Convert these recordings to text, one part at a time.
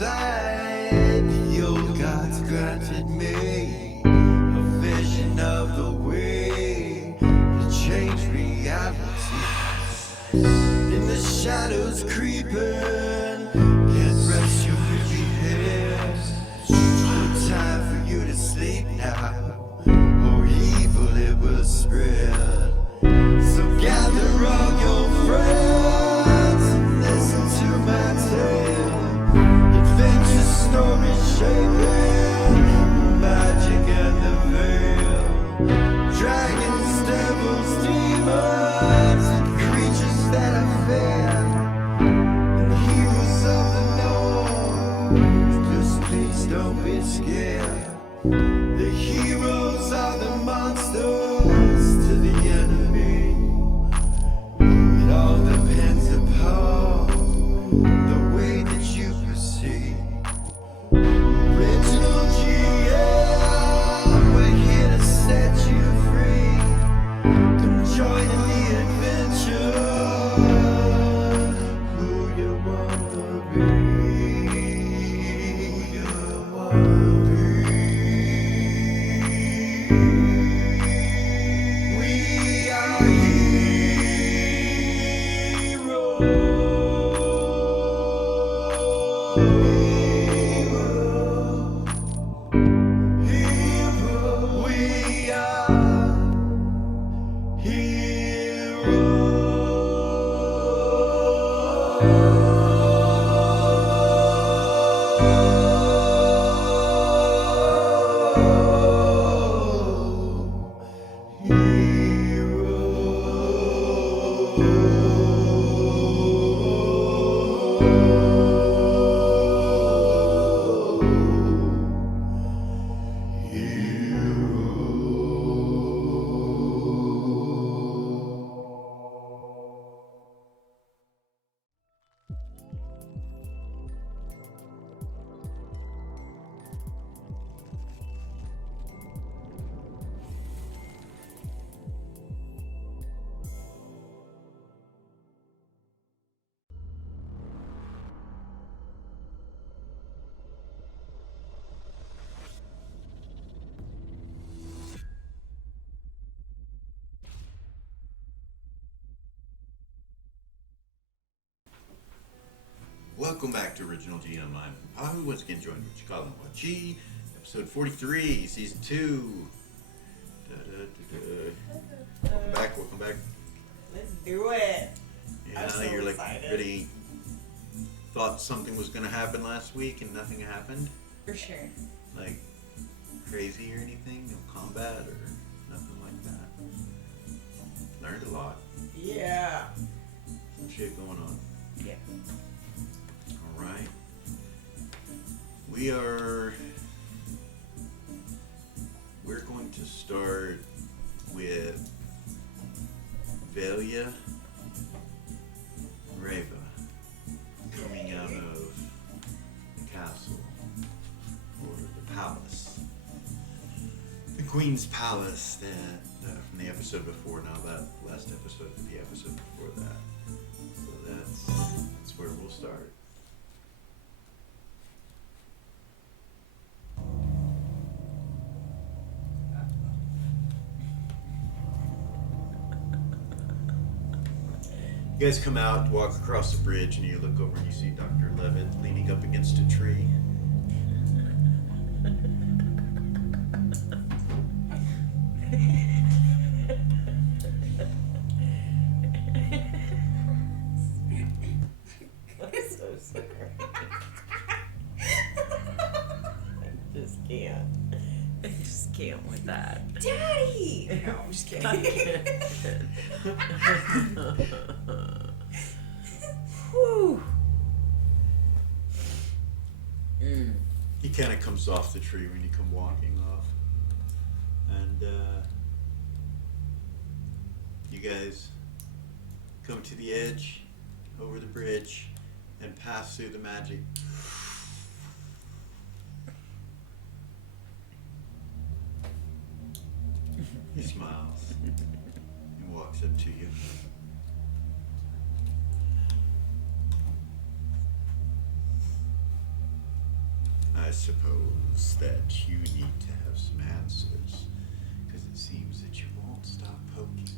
inside. The old gods granted me a vision of the way to change reality. In the shadows creeping, can't rest your weary head. No time for you to sleep now, or evil it will spread. So gather all your friends and listen to my tale. Adventure story shaping the magic and the veil. Dragons, devils, demons, and creatures that I fear, and heroes of the north. Just please don't be scared. The heroes are the monsters to the enemy. It all depends upon the way that you proceed. Original GM, we're here to set you free. Come join in the adventure. Who you wanna be? Who you wanna be? We are Welcome back to Original GM. I'm Hupahu, once again joined with Cikala and G, episode 43, season 2. Welcome back, welcome back. Let's do it. Yeah, I'm so you're like excited. ready. Thought something was going to happen last week and nothing happened? For sure. Like crazy or anything? No combat or nothing like that? Learned a lot. Yeah. Some shit going on. Yeah. Alright. We're going to start with Velia Reva coming out of the castle, or the palace. The Queen's Palace that from the episode before, now that last episode to the episode before that. So that's where we'll start. You guys come out, walk across the bridge, and you look over and you see Dr. Levitt leaning up against a tree. I'm so sorry. I just can't with that. Daddy! No, I'm just kidding. Whew. He kind of comes off the tree when you come walking off. And you guys come to the edge, over the bridge, and pass through the magic. He smiles and walks up to you. I suppose that you need to have some answers, because it seems that you won't stop poking.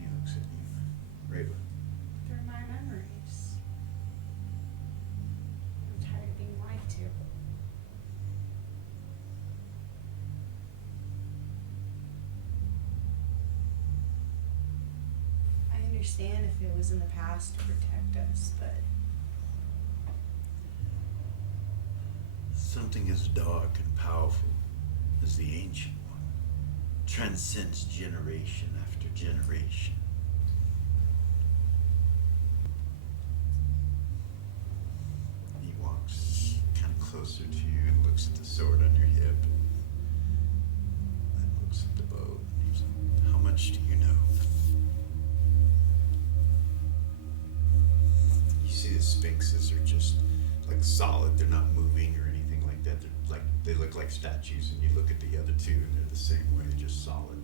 He looks at you. Rayla. They're my memories. I'm tired of being lied to. I understand if it was in the past to protect us, but Something as dark and powerful as the Ancient One transcends generation after generation. He walks kind of closer to you and looks at the sword on your hip. Then looks at the bow. And he's like, how much do you know? You see the sphinxes are just like solid. They're not moving or anything like that. They're like, they look like statues, and you look at the other two and they're the same way, just solid.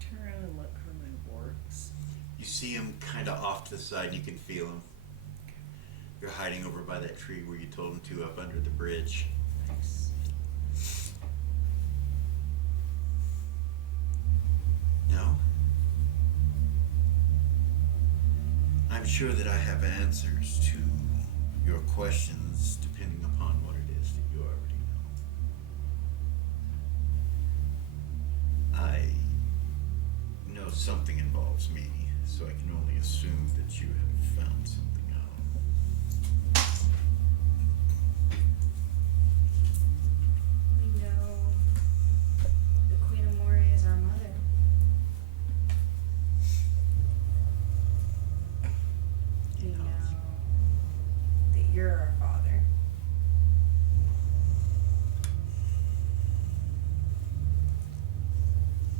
Turn around and look for my warts. You see him kind of off to the side, and you can feel him. You're hiding over by that tree where you told him to, up under the bridge. Nice. No? I'm sure that I have answers to your questions depending upon what it is that you already know. I know something involves me, so I can only assume that you have found something out. we know the Queen of Moria is our mother. We know that you're our father.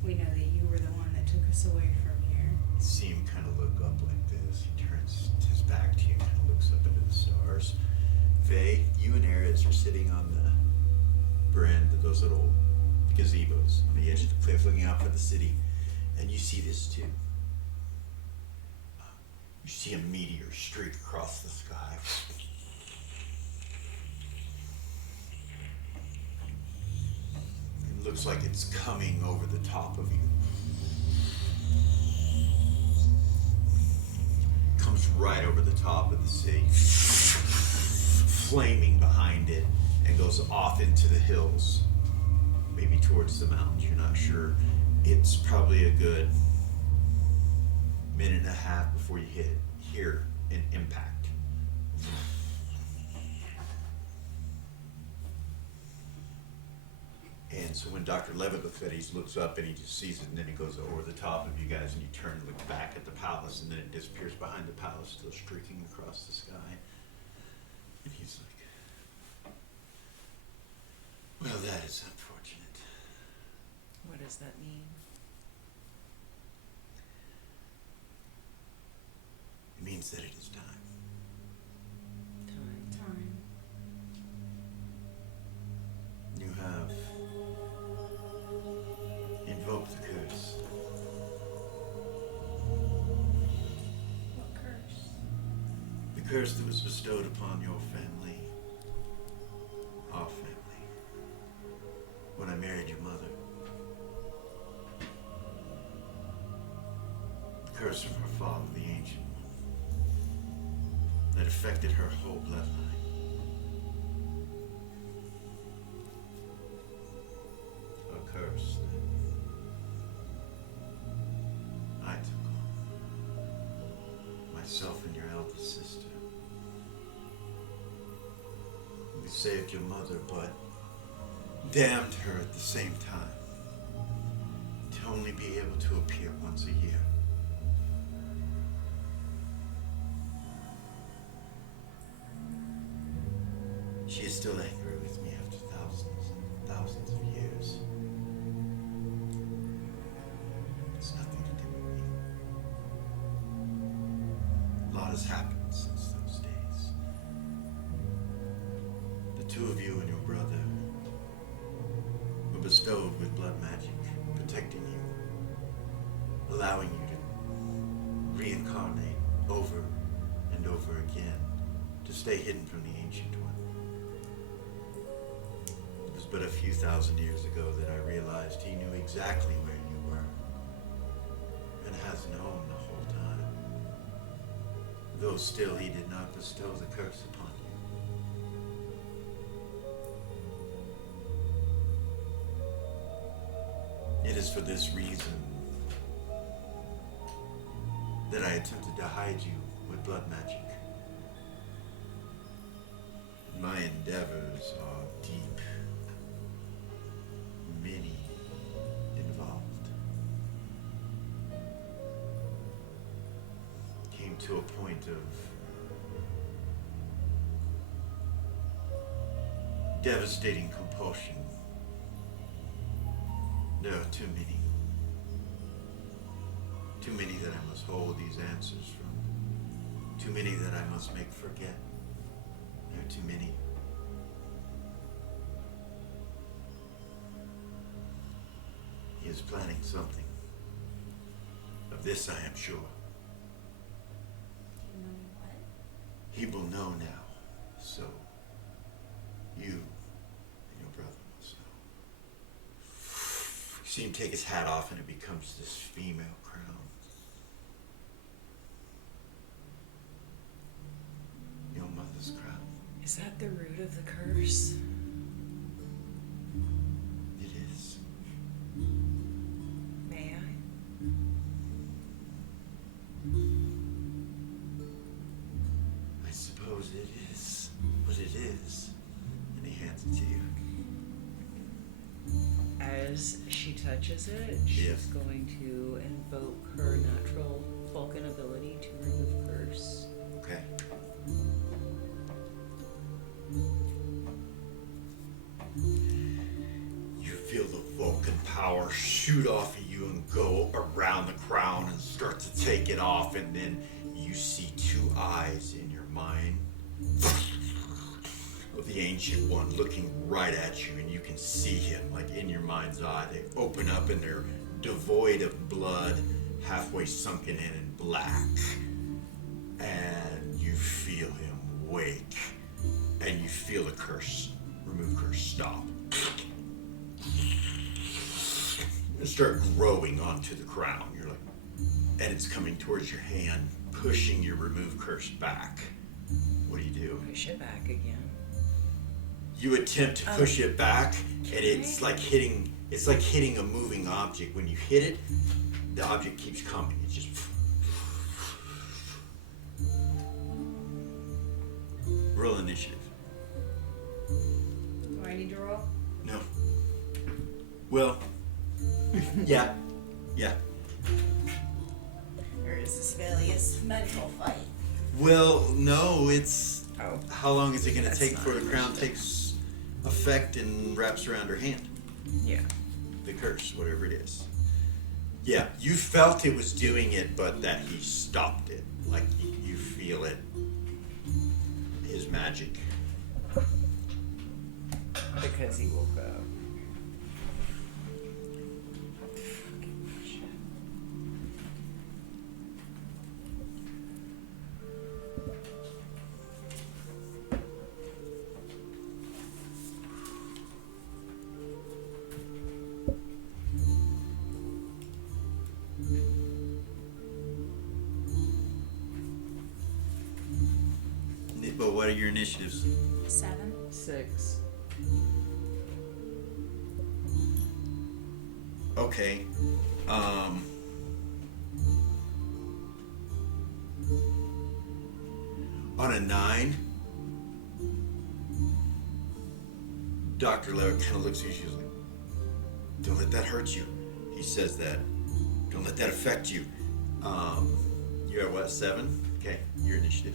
We know that you were the one that took us away from here. You see him kind of look up like this. He turns his back to you and kind of looks up into the stars. Faye, you and Ares are sitting on the brand of those little gazebos on the edge of the cliff looking out for the city. And you see this too. You see a meteor streak across the sky. It looks like it's coming over the top of you. Comes right over the top of the city, flaming behind it, and goes off into the hills, maybe towards the mountains. You're not sure. It's probably a good minute and a half before you hear an impact. And so when Dr. Levitt looks at it, he looks up and he just sees it, and then it goes over the top of you guys, and you turn and look back at the palace, and then it disappears behind the palace, still streaking across the sky. And he's like, well, that is unfortunate. What does that mean? It means that it is time. Time. You have invoked the curse. What curse? The curse that was bestowed upon your family, our family, when I married your mother. The curse from her father, the Ancient One, that affected her whole bloodline. A curse that I took on. Myself and your eldest sister. We saved your mother, but damned her at the same time. To only be able to appear once a year. She is still angry with me after thousands and thousands of years. It's nothing to do with me. A lot has happened since those days. The two of you and your brother were bestowed with blood magic, protecting you, allowing you to reincarnate over and over again to stay hidden from the Ancient One. It was but a few thousand years ago that I realized he knew exactly where you were, and has known the whole time, though still he did not bestow the curse upon you. It is for this reason that I attempted to hide you with blood magic. My endeavors are deep, many involved. Came to a point of devastating compulsion. There are too many. Too many that I must hold these answers from. Too many that I must make forget. There are too many. He is planning something. Of this I am sure. You know what? He will know now. So, you and your brother must know. You see him take his hat off and it becomes this female crown. Your mother's crown. Is that the root of the curse? It is. May I? I suppose it is what it is. And he hands it to you. As she touches it, she's Yes. going to invoke her natural Vulcan ability to remove curse. Okay. You feel the Vulcan power shoot off of you and go around the crown and start to take it off, and then you see two eyes in your mind of the Ancient One looking right at you, and you can see him like in your mind's eye. They open up and they're devoid of blood, halfway sunken in black, and you feel him wake, and you feel the curse, remove curse, stop. And start growing onto the crown. You're like, and it's coming towards your hand, pushing your remove curse back. What do you do? Push it back again. You attempt to push it back, and it's like hitting a moving object. When you hit it, the object keeps coming. It's just roll initiative. Do I need to roll? No. Well, yeah. Or is this Velia's mental fight? Well, no, it's Oh. how long is it going to That's take not before the crown initiative. takes effect and wraps around her hand? Yeah. The curse, whatever it is. Yeah, you felt it was doing it, but that he stopped it. Like you feel it. His magic. Because he woke up. Fucking shit. But what are your initiatives? 7. 6. Okay. On a 9, Dr. Levitt kind of looks at you. She's like, "Don't let that hurt you." He says that. "Don't let that affect you." You're at what, 7? Okay, your initiative.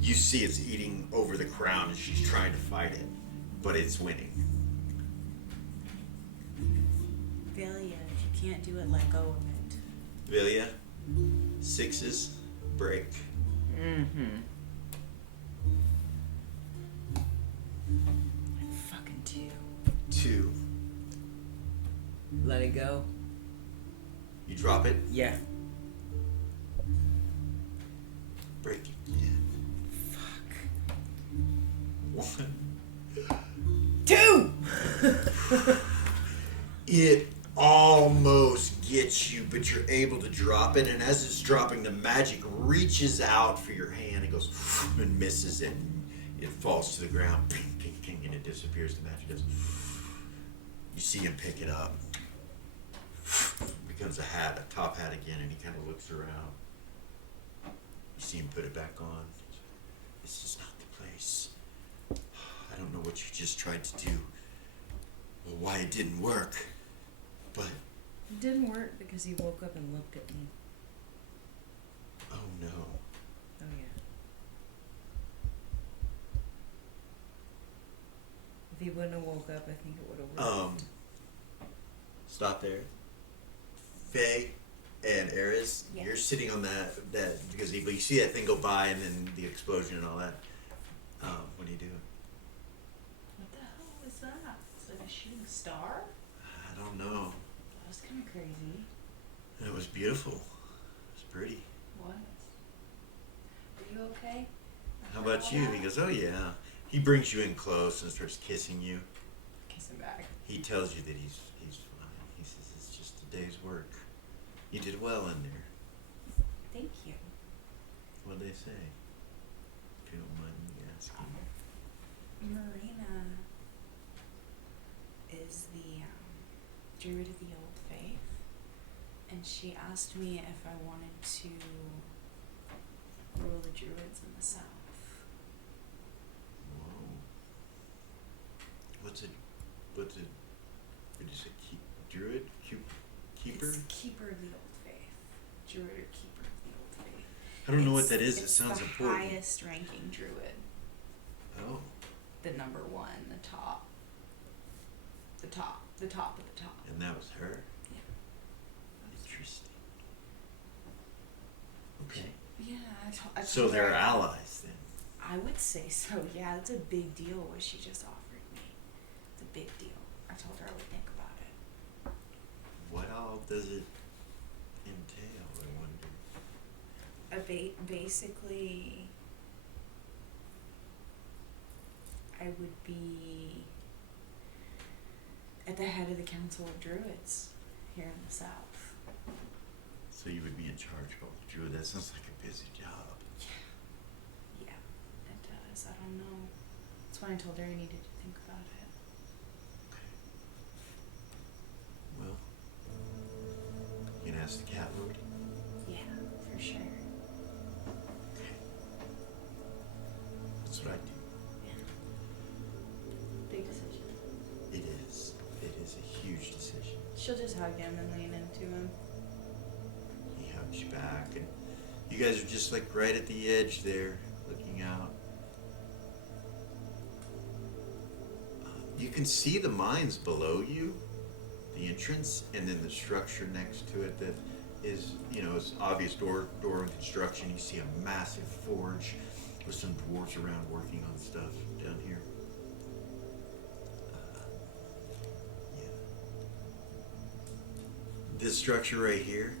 You see it's eating over the crown and she's trying to fight it, but it's winning. Velia, if you can't do it, let go of it. Villia, 6s, break. Mm-hmm. Fucking 2. 2, Let it go. you drop it. Yeah. Break it again. Fuck. 1. 2! It almost gets you, but you're able to drop it, and as it's dropping, the magic reaches out for your hand and goes and misses it. And it falls to the ground, ping, ping, ping, and it disappears. The magic does. You see him pick it up. Becomes a hat, a top hat again, and he kind of looks around. You see him put it back on. This is not the place. I don't know what you just tried to do, or why it didn't work, but... It didn't work because he woke up and looked at me. Oh no. Oh yeah. If he wouldn't have woke up, I think it would have worked. Stop there. Faye and Eris, Yeah. you're sitting on that because you see that thing go by and then the explosion and all that. What are you doing? What the hell was that? It's like a shooting star? I don't know. That was kind of crazy. It was beautiful. It was pretty. What? Are you okay? How about you? He goes, oh yeah. He brings you in close and starts kissing you. Kiss him back. He tells you that he's fine. He says it's just a day's work. You did well in there. Thank you. What'd they say? If you don't mind me asking. Marina is the druid of the old faith, and she asked me if I wanted to rule the druids in the south. Whoa. What did you say? Druid? Keeper? It's keeper of the old faith. Druid or keeper of the old faith. I don't know what that is. It It's sounds the important. highest ranking druid. Oh. The number one, the top of the top. And that was her? Yeah. Interesting. Okay. Yeah, I So told they're her- allies then. I would say so, yeah. It's a big deal what she just offered me. It's a big deal. I told her I would think about it. What all does it entail, I wonder? Basically, I would be at the head of the Council of Druids here in the South. So you would be in charge of all the druid. That sounds like a busy job. Yeah, it does. I don't know. That's why I told her I needed to think about it. Okay. Well, you can ask the cat lord. Yeah, for sure. Okay. That's what I do. Big decision. It is. It is a huge decision. She'll just hug him and lean into him. He hugs you back, and you guys are just like right at the edge there, looking out. You can see the mines below you, the entrance, and then the structure next to it that is, it's obvious door and construction. You see a massive forge with some dwarves around working on stuff down here. Yeah. This structure right here,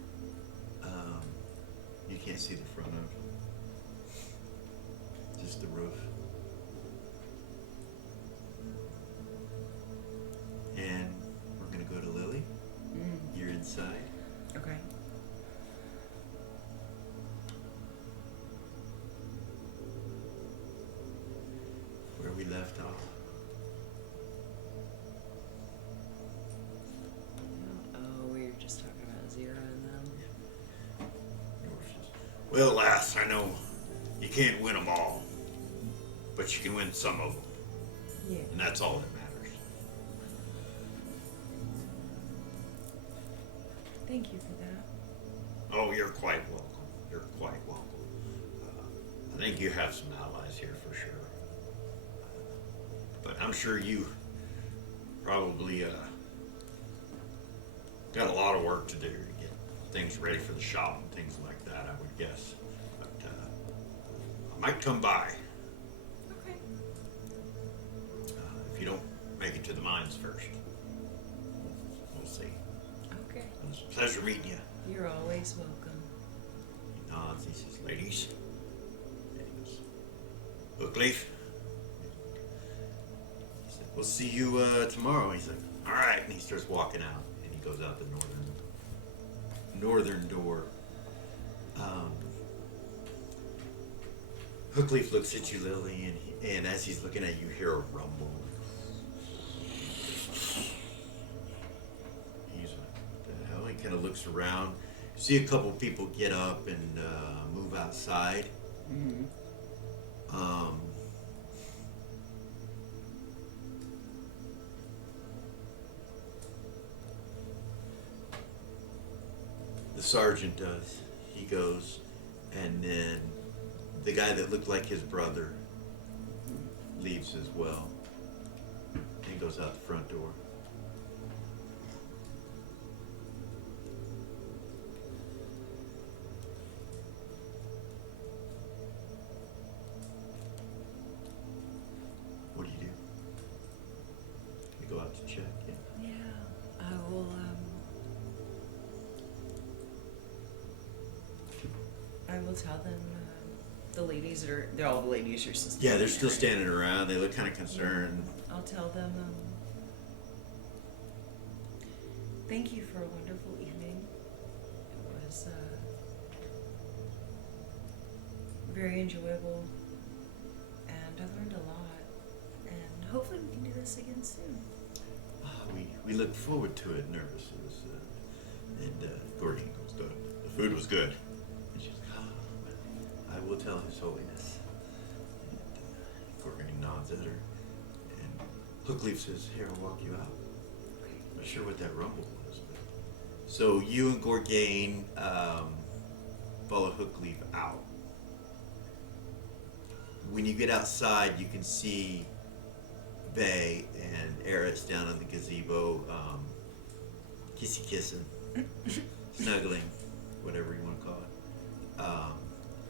you can't see the front of. Just the roof. And we're gonna go to Lily. You're inside. Okay. Where we left off. Oh, we were just talking about Zira and them. Well, lass, I know you can't win them all, but you can win some of them, Yeah. and that's all that matters. Thank you for that. Oh, you're quite welcome. You're quite welcome. I think you have some allies here for sure. But I'm sure you probably got a lot of work to do to get things ready for the shop and things like that, I would guess. But I might come by Okay. if you don't make it to the mines first. We'll see. Okay. It was a pleasure meeting you. You're always welcome. He nods. He says, ladies, Hookleaf. He said, we'll see you tomorrow. He's like, all right. And he starts walking out, and he goes out the northern door. Hookleaf looks at you, Lily, and as he's looking at you, you hear a rumble. He's like, what the hell? He kind of looks around. You see a couple people get up and move outside. Mm-hmm. The sergeant does. He goes, and then the guy that looked like his brother leaves as well. And goes out the front door. What do? You go out to check, yeah. Yeah, I will, I will tell them, the ladies they're all the ladies are still Yeah, they're still there, right? standing around. They look kind of concerned. I'll tell them, thank you for a wonderful evening. It was, very enjoyable, and I learned a lot, and hopefully we can do this again soon. We look forward to it, nervous. It was, and Gordy goes, the food was good. And she's like, well, I will tell His Holiness. And Gordy nods at her. And Hookleaf says, here, I'll walk you out. I'm not sure what that rumble was. But... So you and Gorgain follow Hookleaf out. When you get outside, you can see Bay and Eris down in the gazebo, kissing, snuggling, whatever you want to call it,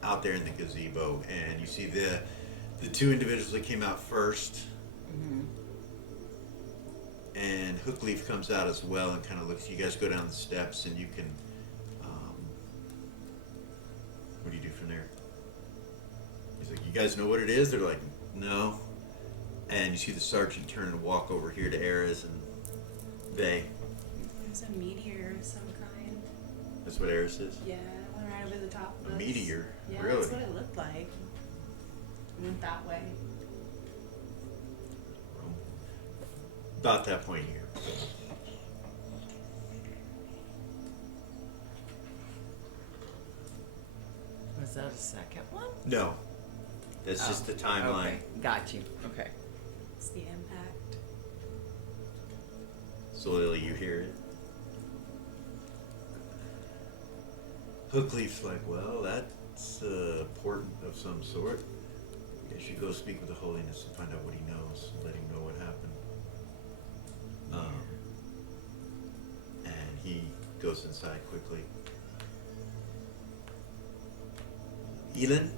out there in the gazebo. And you see the two individuals that came out first, Mm-hmm. and Hookleaf comes out as well and kind of looks. You guys go down the steps, and you can. What do you do from there? He's like, you guys know what it is? They're like, no. And you see the sergeant turn and walk over here to Eris and Vay. It's a meteor of some kind. That's what Eris is? Yeah, it went right over the top of A us. meteor? Yeah, Really? that's what it looked like. It went that way. About that point here. Was that a second one? No. That's just the timeline. Okay, got you. Okay. It's the impact. So Lily, you hear it. Hookleaf's like, well, that's a portent of some sort. You should go speak with the Holiness and find out what he knows, and let him know what happened. And he goes inside quickly. Elin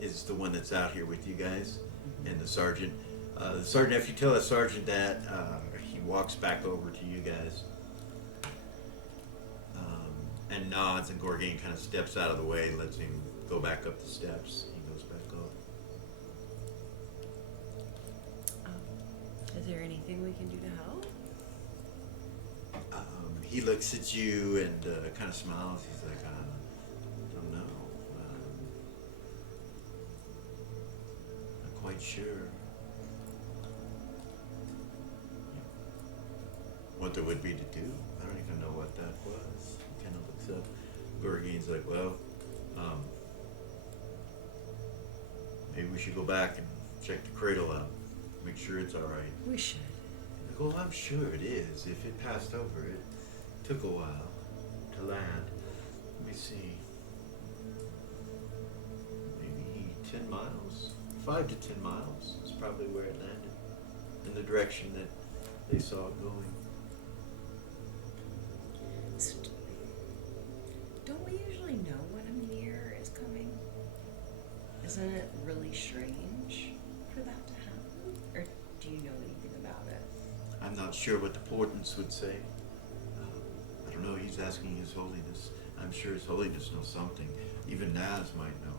is the one that's out here with you guys, and the sergeant. The sergeant, if you tell the sergeant that, he walks back over to you guys and nods, and Gorgain kind of steps out of the way, lets him go back up the steps. He goes back up. Is there anything we can do to help? He looks at you and kind of smiles. He's like, I don't know. Not quite sure. What there would be to do. I don't even know what that was. He kind of looks up. Gorgain's like, well, maybe we should go back and check the cradle out. Make sure it's all right. We should. Like, oh, I'm sure it is. If it passed over, it took a while to land. Let me see. Maybe 10 miles? 5 to 10 miles is probably where it landed. In the direction that they saw it going. So, don't we usually know when a meteor is coming? Isn't it really strange for that to happen? Or do you know anything about it? I'm not sure what the portents would say. I don't know. He's asking His Holiness. I'm sure His Holiness knows something. Even Naz might know.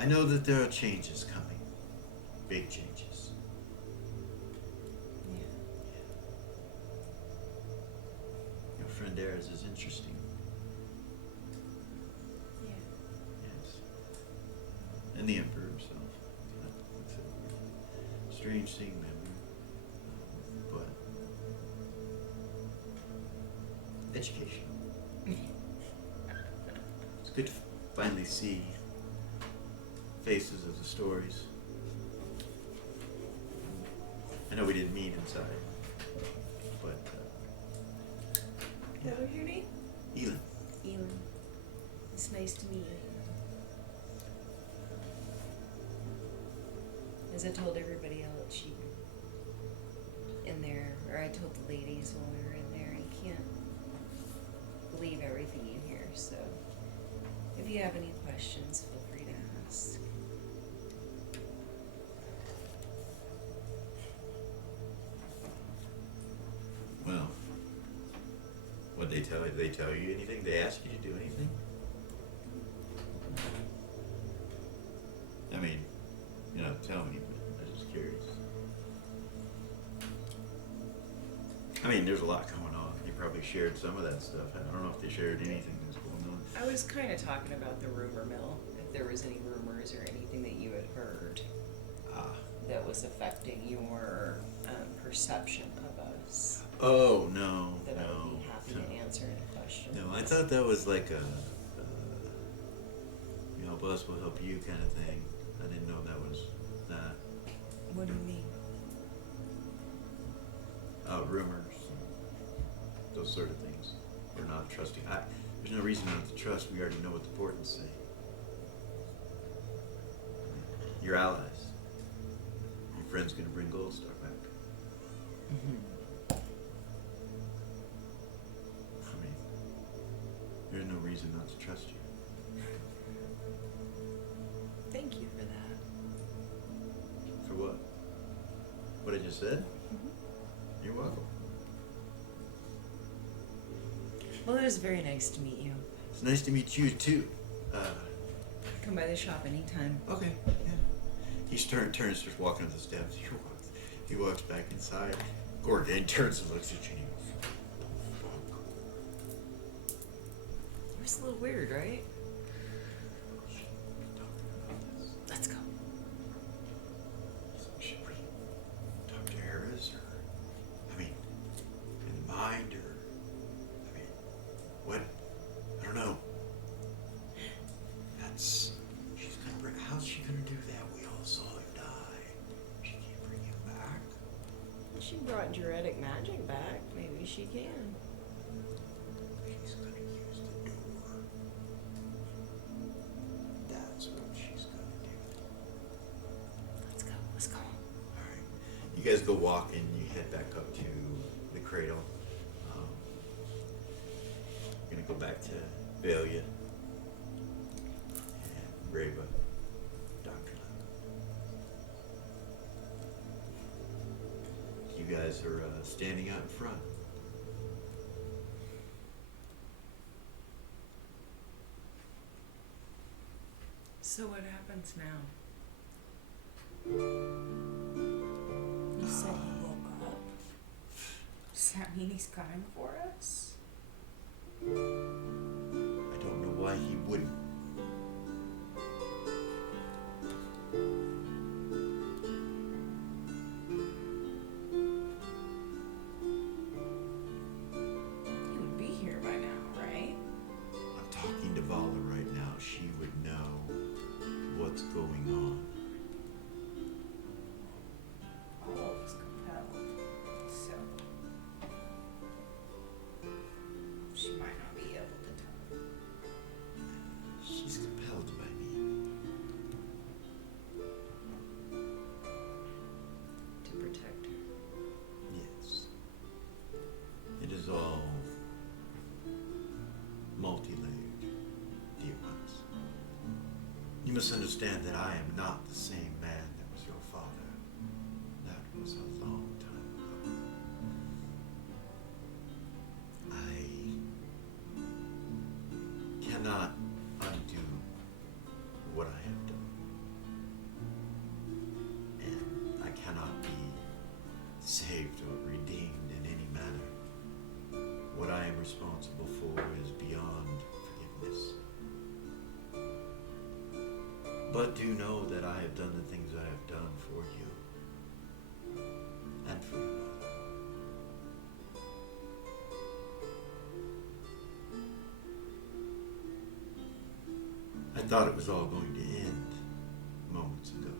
I know that there are changes coming. Big changes. Yeah. Your friend Ares is interesting. Yeah. Yes. And the Emperor himself. That's a strange seeing them. But education. It's good to finally see faces of the stories. I know we didn't meet inside, but What was your name? Elin. Elin. It's nice to meet you. As I told everybody else, you in there, or I told the ladies while we were in there, you can't believe everything you hear. So if you have any questions, feel free to ask. Well, what they tell you? They tell you anything? They ask you to do anything? I mean, you're not telling me, but I'm just curious. I mean, there's a lot going on. They probably shared some of that stuff. I don't know if they shared anything that's going on. I was kind of talking about the rumor mill, if there was any rumors or anything that you had heard Ah. that was affecting your perception of us. Oh, no, That I no. would be happy no. to answer any questions. No, I thought that was like a you know, us will help you kind of thing. I didn't know that was that. What do you mean? Rumors, and those sort of things. We're not trusting. There's no reason not to trust. We already know what the portents say. Your allies. Your friend's gonna bring Gold Star back. Mm-hmm. I mean, there's no reason not to trust you. Thank you for that. For what? What I just said? Mm-hmm. You're welcome. Well, it was very nice to meet you. It's nice to meet you too. Come by the shop anytime. Okay, yeah. He turns, starts walking up the steps. He walks back inside. Gordon turns and looks at you and he goes, "What the fuck?" It was a little weird, right? Let's go. Should we talk to Ares or, I mean, in the mind or, I mean, what? I don't know. She's gonna bring, how's she gonna do that? We all saw her die. She can't bring him back. She brought Druidic magic back. Maybe she can. She's gonna use the door. That's what she's gonna do. Let's go. Let's go. Alright. You guys go walk and you head back up to the cradle. You're gonna go back to Valia and Reba, Dr. Lynn. You guys are standing out in front. So what happens now? You said he woke up. Does that mean he's coming for us? I don't know why he wouldn't. He would be here by now, right? I'm talking to Vala right now. She would know what's going on. All of us compelled. So she might not be able to tell. She's compelled by me. To protect her. Yes. It is all multi-layered, dear ones. You must understand that I am not the same man that was your father. That was a long time ago. I cannot undo what I have done. responsible for is beyond forgiveness. But do know that I have done the things I have done for you and for your mother. I thought it was all going to end moments ago.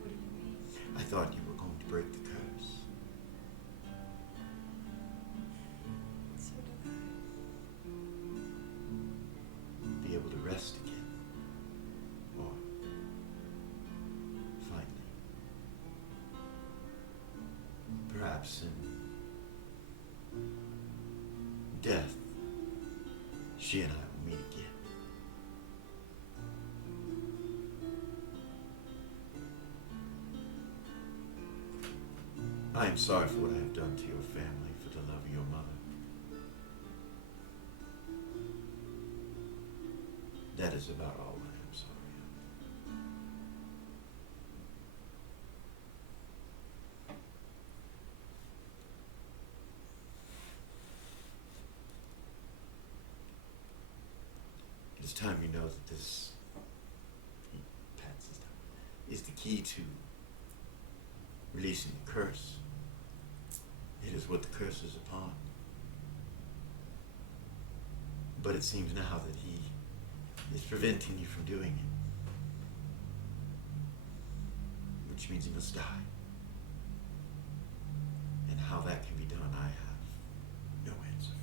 What do you mean? I thought you were going to break the curse. So did I. Be able to rest again. Or finally. Perhaps in death, she and I will meet again. I am sorry for what I have done to your family for the love of your mother. That is about all I am sorry of. It is time you know that this, he pats his tongue, is the key to releasing the curse. It is what the curse is upon. But it seems now that he is preventing you from doing it. Which means he must die. And how that can be done, I have no answer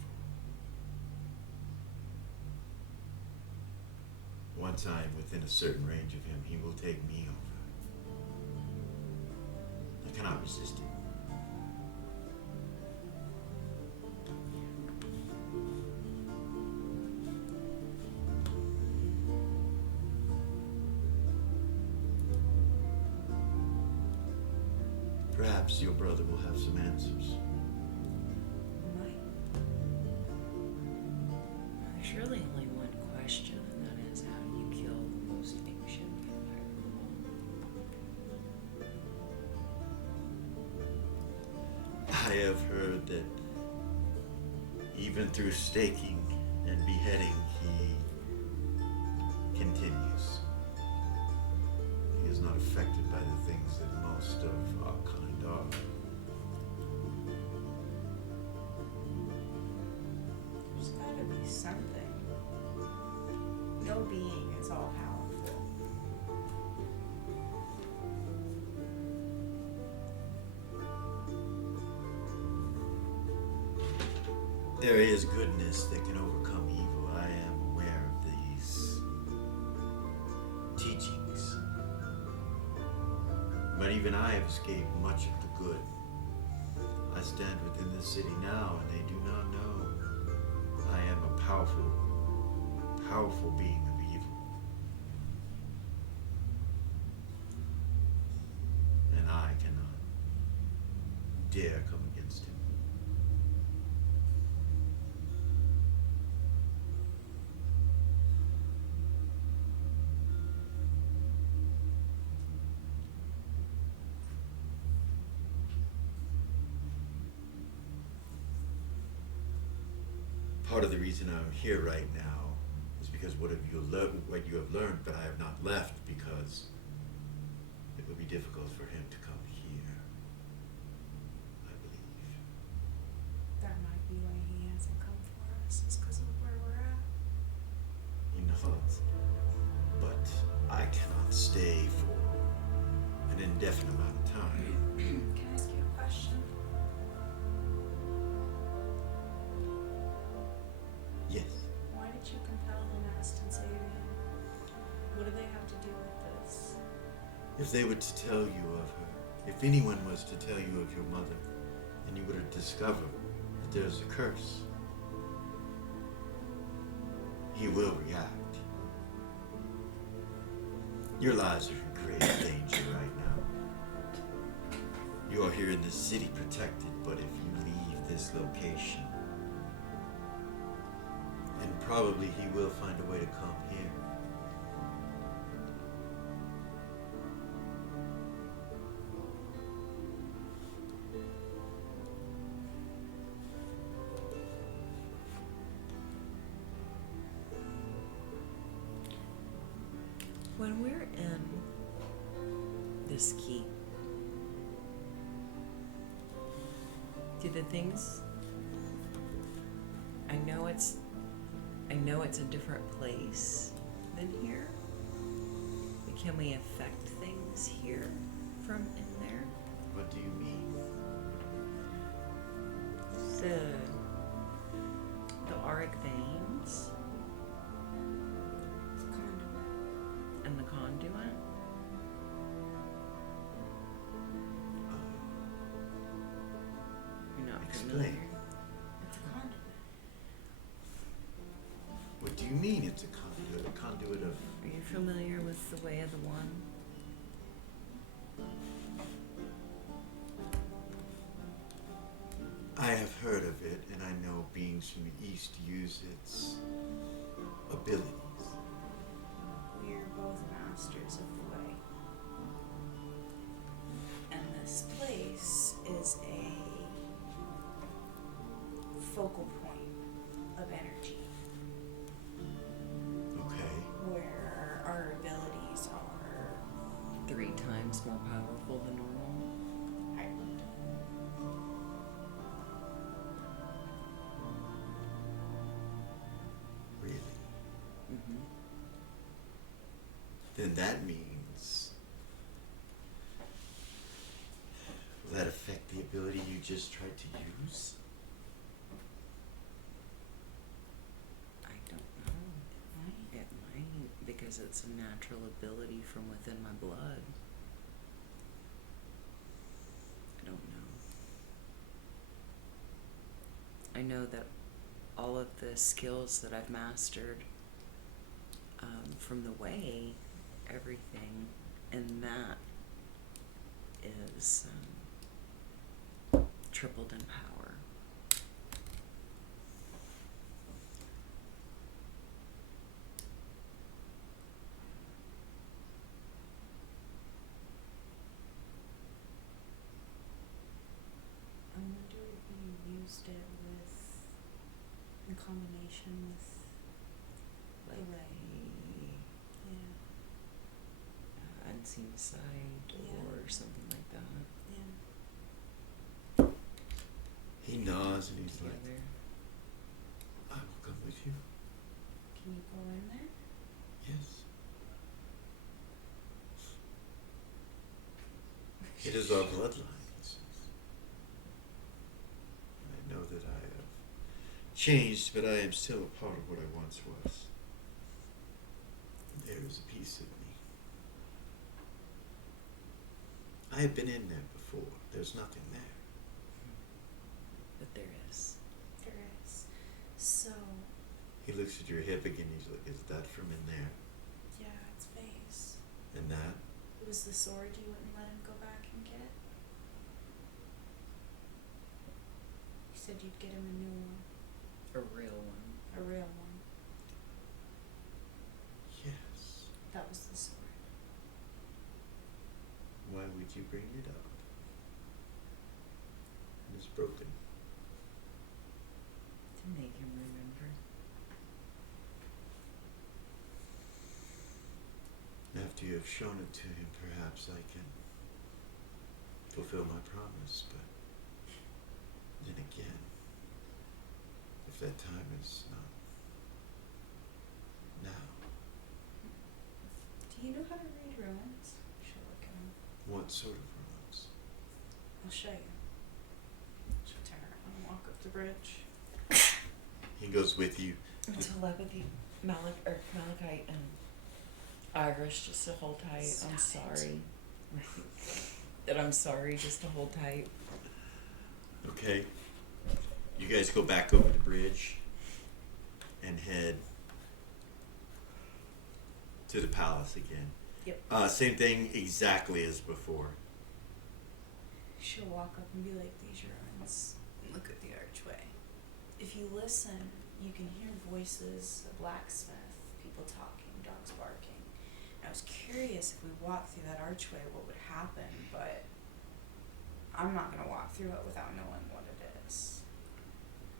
for. Once I am within a certain range of him, he will take me over. I cannot resist it. Perhaps your brother will have some answers. Might. There's really only one question, and that is, how do you kill the most ancient vampire of them all? I have heard that even through staking and beheading, he continues. He is not affected by the things that most of our kind are. There's gotta be something. No being is all powerful. There is goodness that can overcome evil. I am aware of these teachings. But even I have escaped much of the good. I stand within this city now, and they do not know I am a powerful, powerful being of evil. And I cannot dare come against him. Part of the reason I'm here right now is because what you have learned, but I have not left because it would be difficult for him to come here. I believe. That might be why he hasn't come for us, is because of where we're at. He knows. But I cannot stay for an indefinite amount of time. Can I ask you a question? Yes. Why did you compel the nest and save him? What do they have to do with this? If they were to tell you of her, if anyone was to tell you of your mother, and you were to discover that there's a curse, he will react. Your lives are in grave danger right now. You are here in this city protected, but if you leave this location, and probably he will find a way to come here. When we're in this keep, do the things... I know it's a different place than here, but can we affect things here from in there? What do you mean? The auric veins Conduit. and the conduit. You're not Explain. familiar? It's a conduit. What do you mean it's a conduit? A conduit of... Are you familiar with the Way of the One? I have heard of it, and I know beings from the East use its abilities. We are both masters of the way. And this place is a focal point of energy Okay. where our abilities are 3 times more powerful than normal. heightened. Really? Mm-hmm. Then that means... Will that affect the ability you just tried to use? I don't know. It might, because it's a natural ability from within my blood. I don't know. I know that all of the skills that I've mastered from the way, everything, and that is tripled in power. I wonder if you used it in combination with Like the way. Yeah. Unseen side Yeah. or something like that. Yeah. He nods and he's Together. like, I will come with you. Can you go in there? Yes. It is our bloodline, he says. I know that I have changed, but I am still a part of what I once was. There is a piece of me. I have been in there before. There's nothing there. But there is. There is. So, He looks at your hip again. He's like, is that from in there? yeah, it's Vase. And that? It was the sword you wouldn't let him go back and get. You said you'd get him a new one. A real one. A real one. Yes. That was the sword. Why would you bring it up? It is broken. To make him remember. After you have shown it to him, perhaps I can fulfill my promise, but then again, if that time is not now, Do you know how to read runes? She'll look at him. what sort of ruins? I'll show you. She'll turn around and walk up the bridge. He goes with you. Telepathy, Malachite, and Irish, just to hold tight. I'm Stop it. sorry. That I'm sorry, just to hold tight. Okay. You guys go back over the bridge and head to the palace again. Yep. Same thing exactly as before. She'll walk up and be like, these ruins. Look at the archway. If you listen, you can hear voices, a blacksmith, people talking, dogs barking. I was curious if we walked through that archway, what would happen, but I'm not going to walk through it without knowing what it is.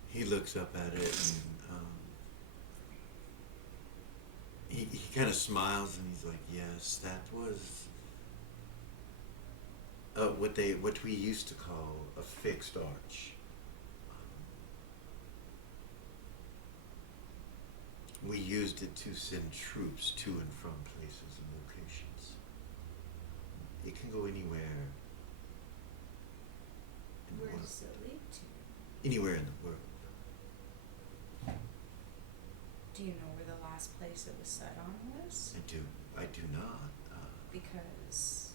He looks up at it and he kind of smiles and he's like, yes, that was what we used to call a fixed arch. We used it to send troops to and from places and locations. It can go anywhere. In the Where world. does it lead to? Anywhere in the world. Do you know where the last place it was set on was? I do not. Because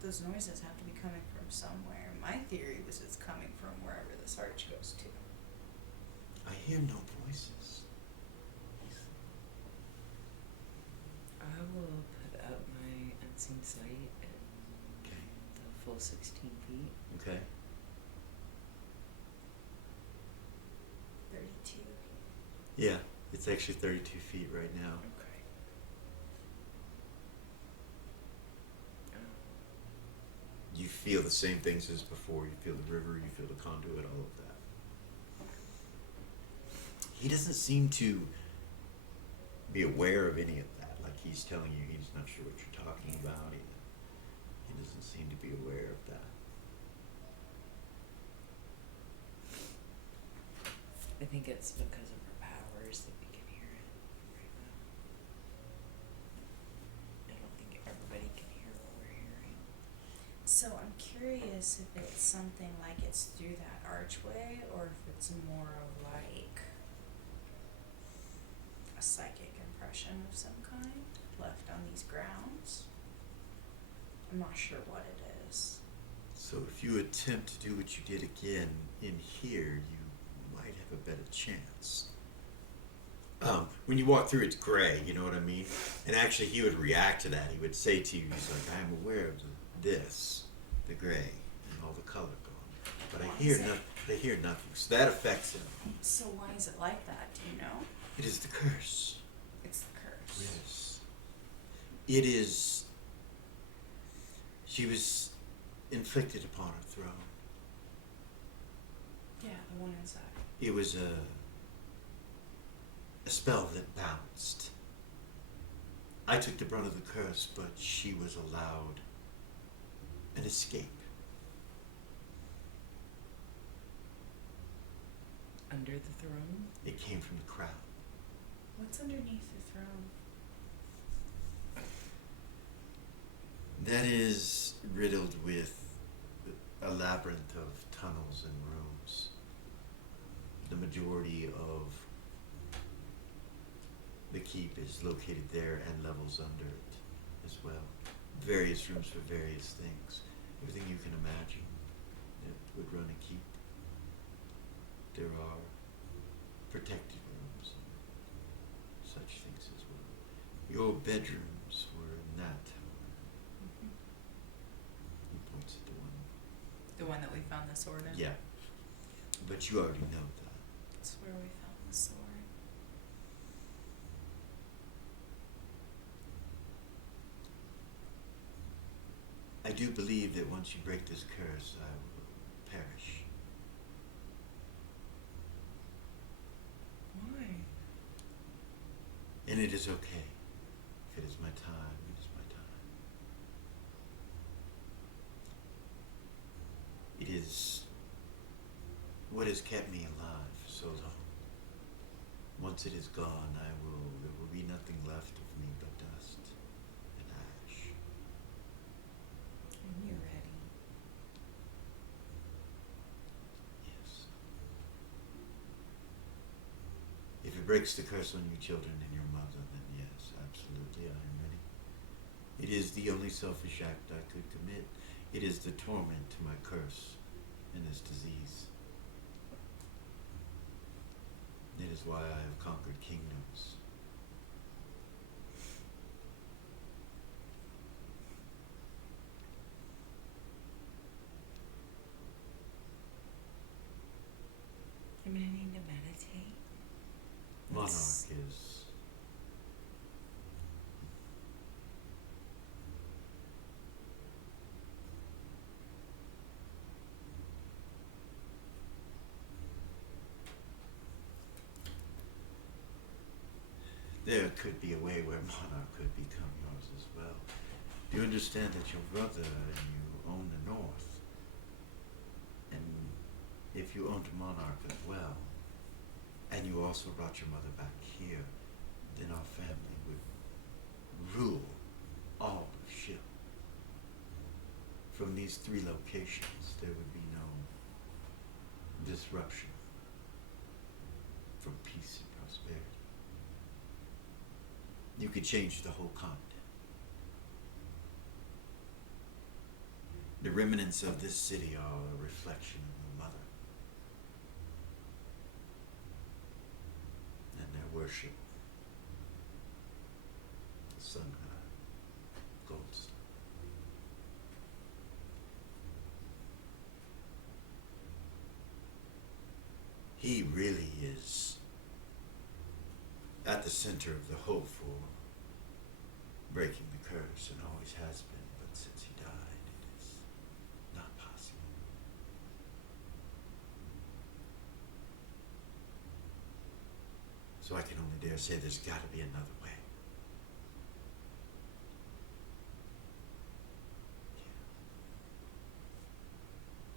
those noises have to be coming from somewhere. My theory was it's coming from wherever this arch goes to. I hear no voices. I will put up my unseen sight at Okay. the full 16 feet. Okay. 32. Yeah, it's actually 32 feet right now. Okay. You feel the same things as before. You feel the river, you feel the conduit, all of that. He doesn't seem to be aware of any of that. Like he's telling you he's not sure what you're talking about. He doesn't seem to be aware of that. I think it's because of her powers that we can hear it right now. I don't think everybody can hear what we're hearing. So I'm curious if it's something like it's through that archway or if it's more of like a psychic impression of some kind left on these grounds. I'm not sure what it is. So if you attempt to do what you did again in here, you might have a better chance. When you walk through, it's gray, you know what I mean? And actually, he would react to that. He would say to you, he's like, I am aware of this, the gray, and all the color gone. But I hear nothing. So that affects him. So why is it like that? Do you know? It is the curse. It's the curse. Yes. It is. She was inflicted upon her throne. Yeah, the one inside. It was a spell that bounced. I took the brunt of the curse, but she was allowed an escape. Under the throne? It came from the crowd. What's underneath the throne? That is riddled with a labyrinth of tunnels and rooms. The majority of the keep is located there and levels under it as well. Various rooms for various things. Everything you can imagine that would run a keep. There are protected rooms and such things as well. Your bedrooms were in that tower. He points at the one. The one that we found the sword in? Yeah. But you already know that. That's where we found the sword. I do believe that once you break this curse, I will perish. Why? And it is okay. If it is my time, it is my time. It is what has kept me alive for so long. Once it is gone, there will be nothing left of me but dust and ash. When you're ready. Yes. If it breaks the curse on you children and your mother, then yes, absolutely, I am ready. It is the only selfish act I could commit. It is the torment to my curse and this disease. It is why I have conquered kingdoms. I'm gonna need to meditate. Monarch Let's- is there could be a way where Monarch could become yours as well. Do you understand that your brother and you own the North? And if you owned Monarch as well, and you also brought your mother back here, then our family would rule all of Ship. From these 3 locations, there would be no disruption from peace and prosperity. You could change the whole continent. The remnants of this city are a reflection of the mother and their worship. The sun god, Goldstone. He really is at the center of the hope for breaking the curse, and always has been, but since he died, it is not possible. So I can only dare say there's got to be another way. Yeah.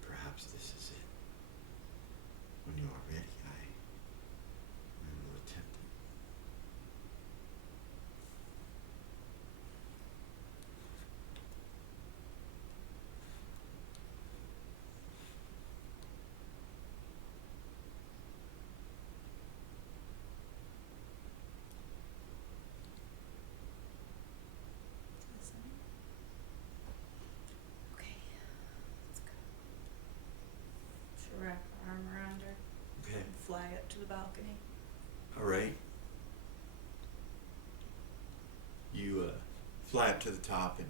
Perhaps this is it. When you are ready, I will attempt it. Okay, let's go. She'll wrap her arm around her Okay. and fly up to the balcony. All right. You fly up to the top, and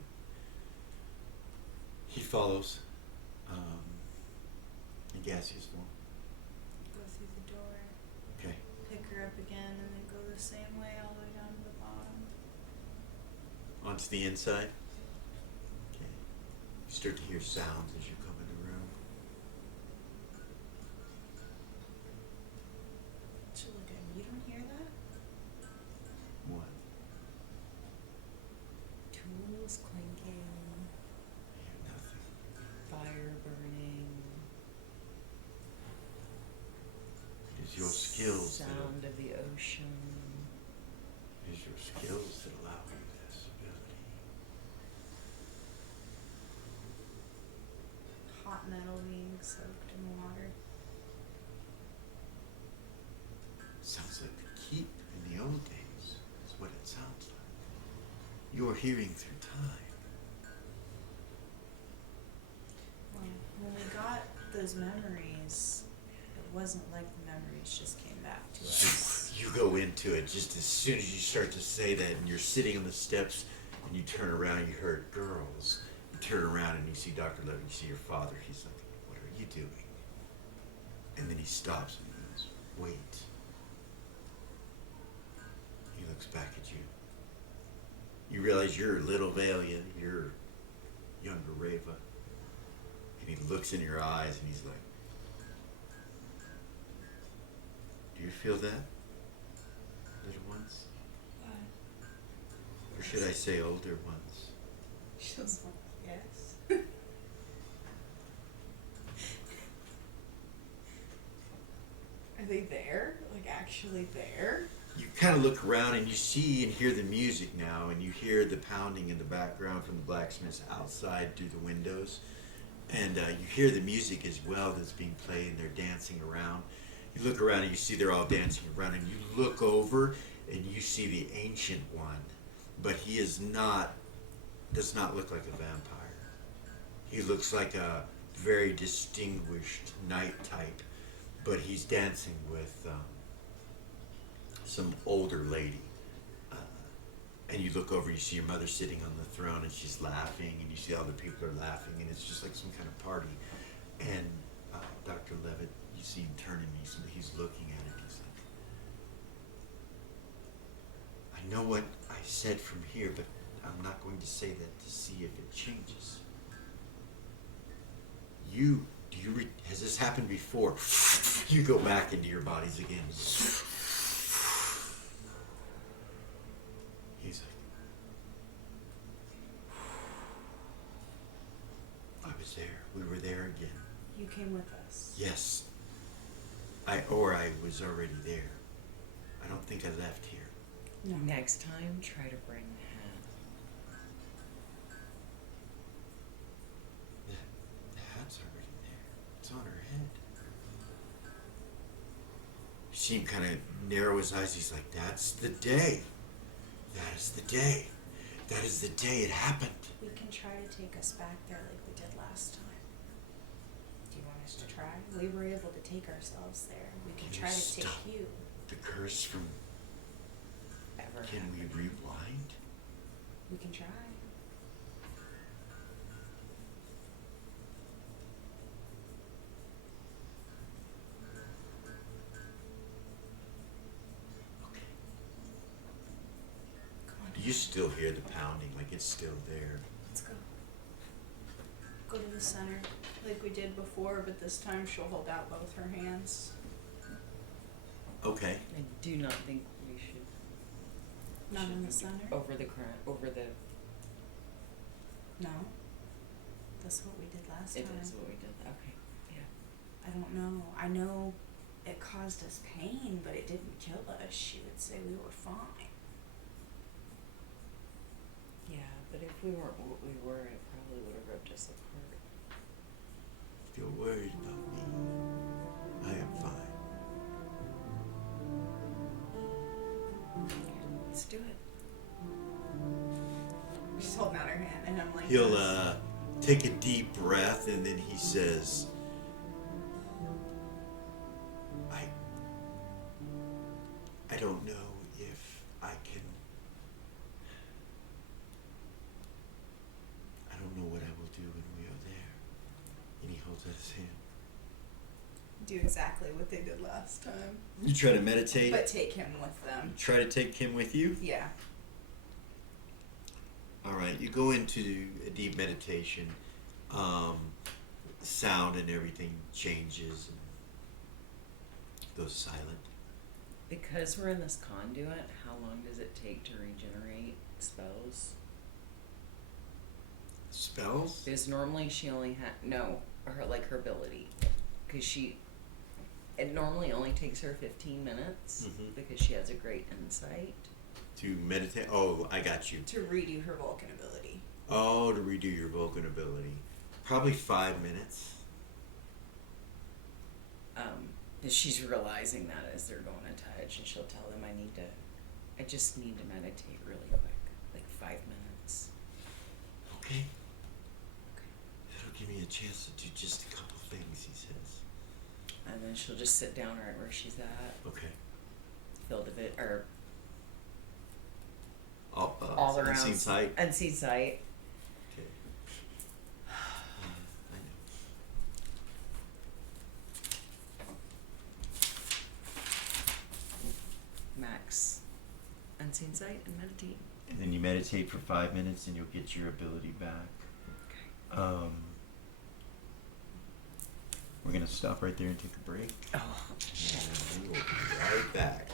he follows in gaseous form. Go through the door, Okay. pick her up again, and then go the same way all the way down to the bottom. Onto the inside. Okay. You start to hear sounds as you come in the room. She'll look at me. You don't hear that? What? Tools clinking, I hear nothing. fire burning, It is your skills sound of the ocean. It is your skills that allow you this ability. Hot metal being soaked in water. Sounds like the keep in the old days. Is what it sounds like. You're hearing through time. Well, when we got those memories, it wasn't like the memories just came back to us. You go into it just as soon as you start to say that, and you're sitting on the steps, and you turn around, you heard girls. You turn around and you see Dr. Levin, you see your father. He's like, "What are you doing?" And then he stops and he goes, "Wait." He looks back at you. You realize you're little Valia, you're younger Reva. And he looks in your eyes and he's like, "Do you feel that, little ones? Or should I say older ones?" She was like, yes. Are they there? Like actually there? You kind of look around and you see and hear the music now, and you hear the pounding in the background from the blacksmiths outside through the windows. And you hear the music as well that's being played, and they're dancing around. You look around and you see they're all dancing around, and you look over and you see the Ancient One, but he does not look like a vampire. He looks like a very distinguished knight type, but he's dancing with some older lady. And you look over, you see your mother sitting on the throne, and she's laughing, and you see other people are laughing, and it's just like some kind of party. And Dr. Levitt, you see him turning, he's looking at it, he's like, "I know what I said from here, but I'm not going to say that to see if it changes. Has this happened before?" You go back into your bodies again. coming with us? Yes. I was already there. I don't think I left here. No. Next time, try to bring the hat. The hat's already there. It's on her head. He seemed kind of narrow his eyes. He's like, that's the day. That is the day. That is the day it happened. We can try to take us back there like we did last time. Do you want us to try? We were able to take ourselves there. We can Can try you to take stop you. the curse from... Ever Can we happening. We rewind? can try. Okay. Come on. You still hear the pounding, like it's still there. Let's go. Go to the center like we did before, but this time she'll hold out both her hands. Okay. I do not think we should. Not in the should center? Over the current. Over the. No. That's what we did last It time. is what we did. Okay. Yeah. I don't know. I know it caused us pain, but it didn't kill us. She would say we were fine. Yeah, but if we weren't what we were, it probably would have ripped us apart. If you're worried about me, I am fine. Let's do it. She's holding out her hand, and I'm like, He'll take a deep breath and then he says, I don't know if I can. I don't know what I will do when we are there. And he holds out his hand. do exactly what they did last time, You try to meditate. but take him with them. Try to take him with you. Yeah. All right, you go into a deep meditation. Sound and everything changes and goes silent. Because we're in this conduit, how long does it take to regenerate spells? Spells? Because normally she only had her ability, because it normally only takes her 15 minutes Mhm. because she has a great insight. To meditate? Oh, I got you. To redo her Vulcan ability. Oh, to redo your Vulcan ability. Probably 5 minutes. She's realizing that as they're going to touch, and she'll tell them, I just need to meditate really quick, like 5 minutes. Okay. That'll give me a chance to do just a couple things, he says. And then she'll just sit down right where she's at, Okay. fill the bit, or All around unseen sight. unseen sight. Okay. I know. Max unseen sight and meditate. And then you meditate for 5 minutes and you'll get your ability back. Okay. We're going to stop right there and take a break. Oh. And we will be right back.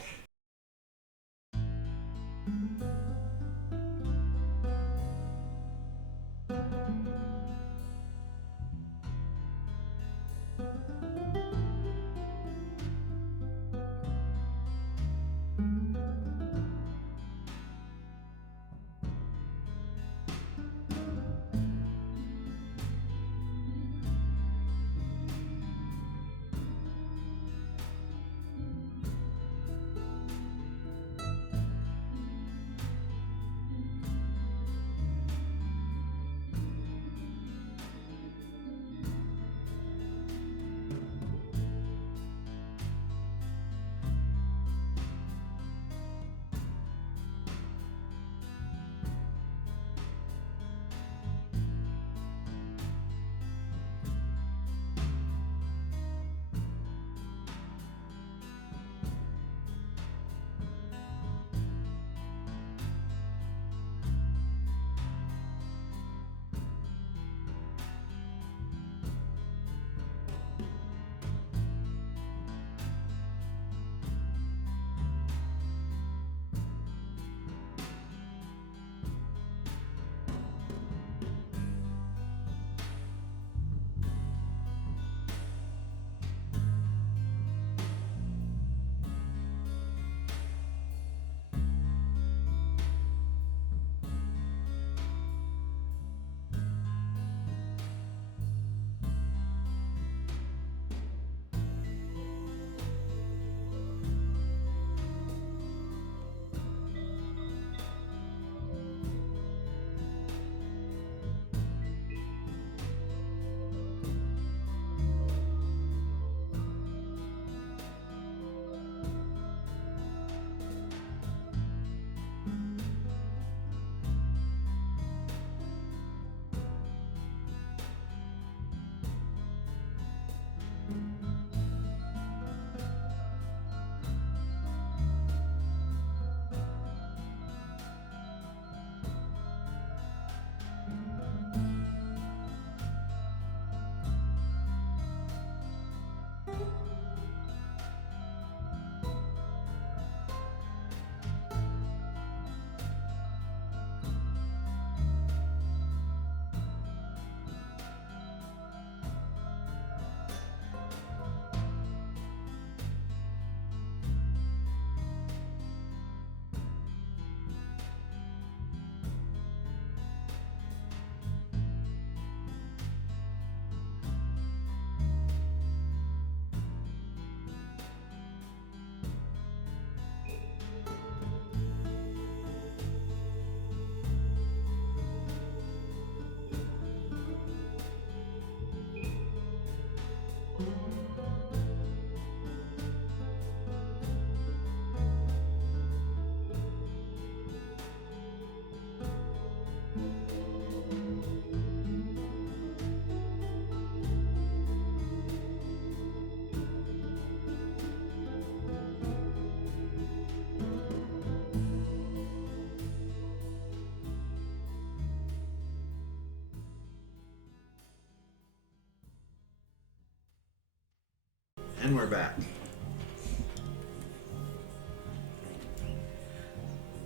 And we're back.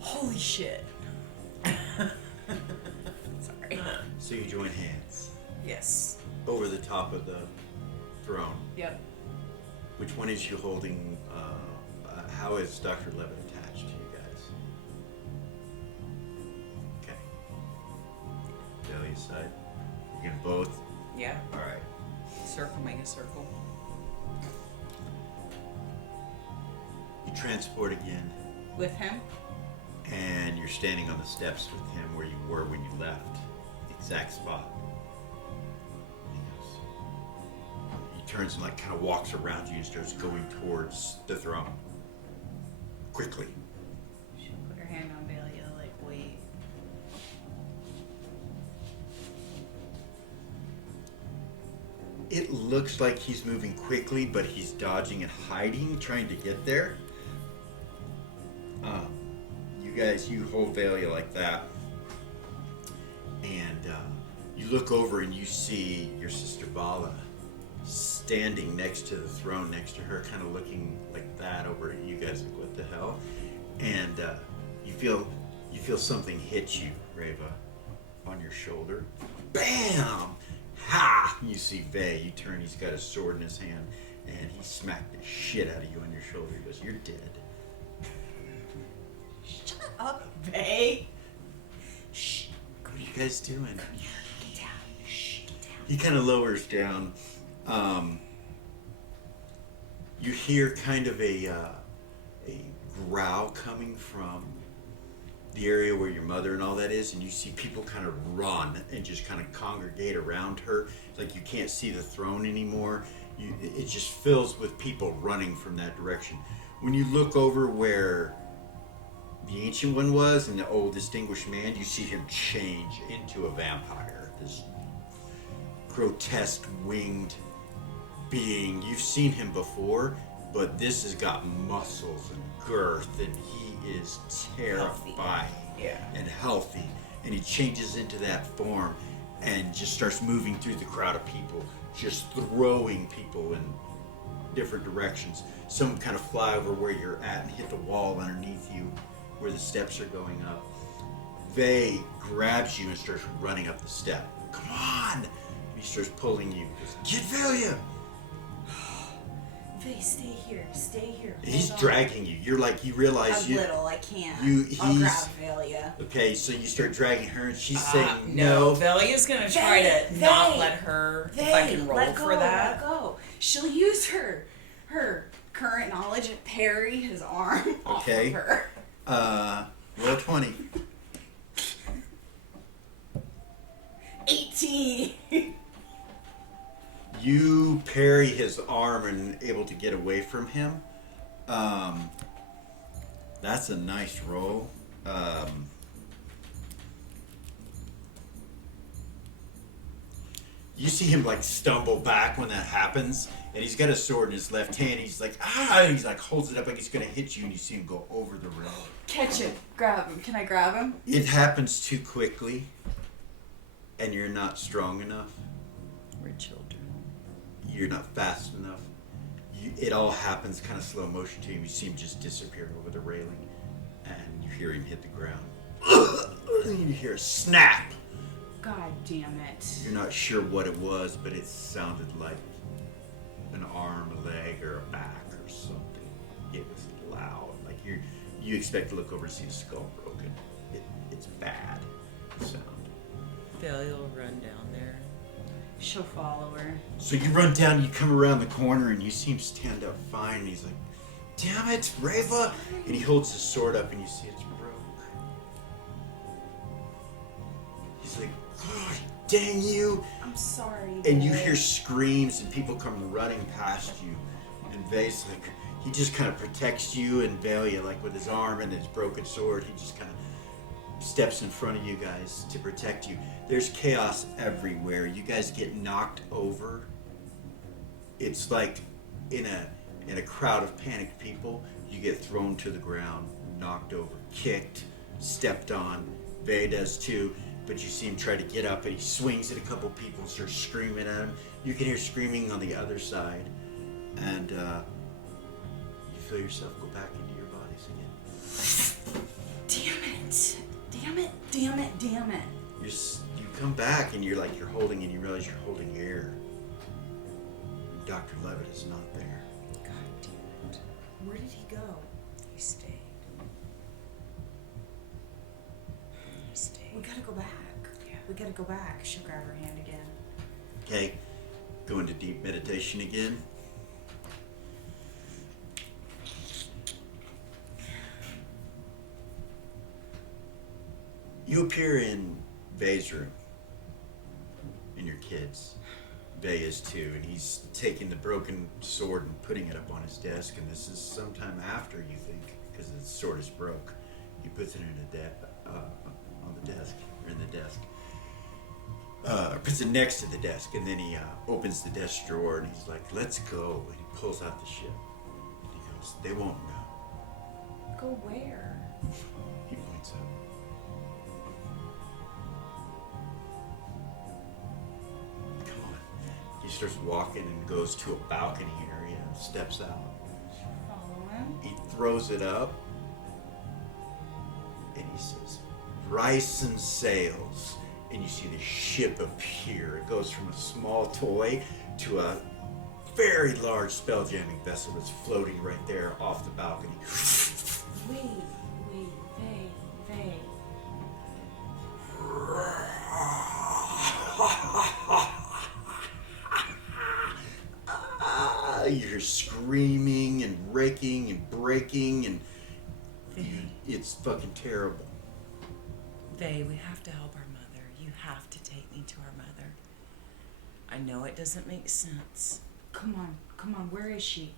Holy shit. Sorry. So you join hands Yes. over the top of the throne. Yep. Which one is you holding? How is Dr. Levitt attached to you guys? Okay. Belly side. You can both. Yeah. All right. Circle, make a circle. You transport again, With him? and you're standing on the steps with him where you were when you left. The exact spot. He goes. He turns and like kind of walks around you and starts going towards the throne. Quickly. She'll put her hand on Bailey, like, wait. It looks like he's moving quickly, but he's dodging and hiding, trying to get there. You guys, you hold Valia like that, and you look over and you see your sister Bala standing next to the throne, next to her, kind of looking like that over at you guys, like what the hell? And you feel something hit you, Reva, on your shoulder. Bam! Ha! You see Vay. You turn. He's got a sword in his hand, and he smacked the shit out of you on your shoulder. He goes, "You're dead." Shut up, Bae. Shh. What are you guys doing? Get down. Shh, get down. He kind of lowers down. You hear kind of a growl coming from the area where your mother and all that is, and you see people kind of run and just kind of congregate around her. It's like you can't see the throne anymore. It just fills with people running from that direction. When you look over where the Ancient One was and the old distinguished man, you see him change into a vampire. This grotesque winged being. You've seen him before, but this has got muscles and girth, and he is terrifying and healthy. And he changes into that form and just starts moving through the crowd of people, just throwing people in different directions. Some kind of fly over where you're at and hit the wall underneath you where the steps are going up. Vay grabs you and starts running up the step. Come on! And he starts pulling you. He goes, "Get Valia!" Faye, stay here. Stay here. He's Hold on. dragging you. You're like, you realize I'm little. I can't. I'll he's grab Valia. okay. So you start dragging her, and she's saying No, no. Valia's gonna try to not let her fucking roll let go, for that. Let go. She'll use her current knowledge and parry his arm off Okay. of her. Roll 20. 18. You parry his arm and able to get away from him. That's a nice roll. You see him like stumble back when that happens, and he's got a sword in his left hand. He's like, ah! And he's like holds it up like he's gonna hit you, and you see him go over the rail. Catch him. Grab him. Can I grab him? It happens too quickly, and you're not strong enough. We're children. You're not fast enough. It all happens kind of slow motion to him. You see him just disappear over the railing, and you hear him hit the ground. And you hear a snap. God damn it. You're not sure what it was, but it sounded like an arm, a leg, or a back, or something. It was loud. Like you expect to look over and see a skull broken. It's bad. The sound. Valia will run down there. She'll follow her. So you run down, you come around the corner, and you see him stand up fine, and he's like, "Damn it, Reva!" And he holds his sword up, and you see it's broke. He's like, "Oh, dang you!" I'm sorry. And you babe. hear screams, and people come running past you. And Vay's like, he just kind of protects you and Valia, like with his arm and his broken sword. He just kind of steps in front of you guys to protect you. There's chaos everywhere. You guys get knocked over. It's like in a crowd of panicked people, you get thrown to the ground, knocked over, kicked, stepped on. Vay does too, but you see him try to get up, and he swings at a couple people and starts screaming at him. You can hear screaming on the other side. and you feel yourself go back into your bodies again. Damn it. You come back and you're holding, and you realize you're holding air. Dr. Levitt is not there. God damn it. Where did he go? He stayed. He stayed. We gotta go back. Yeah. We gotta go back. She'll grab her hand again. Okay, go into deep meditation again. You appear in Vay's room, and your kids. Vay is too, and he's taking the broken sword and putting it up on his desk, and this is sometime after, you think, because the sword is broke. He puts it on the desk, or in the desk. Puts it next to the desk, and then he opens the desk drawer, and he's like, let's go, and he pulls out the ship. And he goes, they won't know. Go where? He points up. Come on. He starts walking and goes to a balcony area and steps out. Follow him. He throws it up, and he says, rice and sails. And you see the ship appear. It goes from a small toy to a very large spell-jamming vessel that's floating right there off the balcony. Wait, Vay. You're screaming and raking and breaking, and it's fucking terrible. Vay, we have to help our mother. You have to take me to our mother. I know it doesn't make sense. Come on, where is she?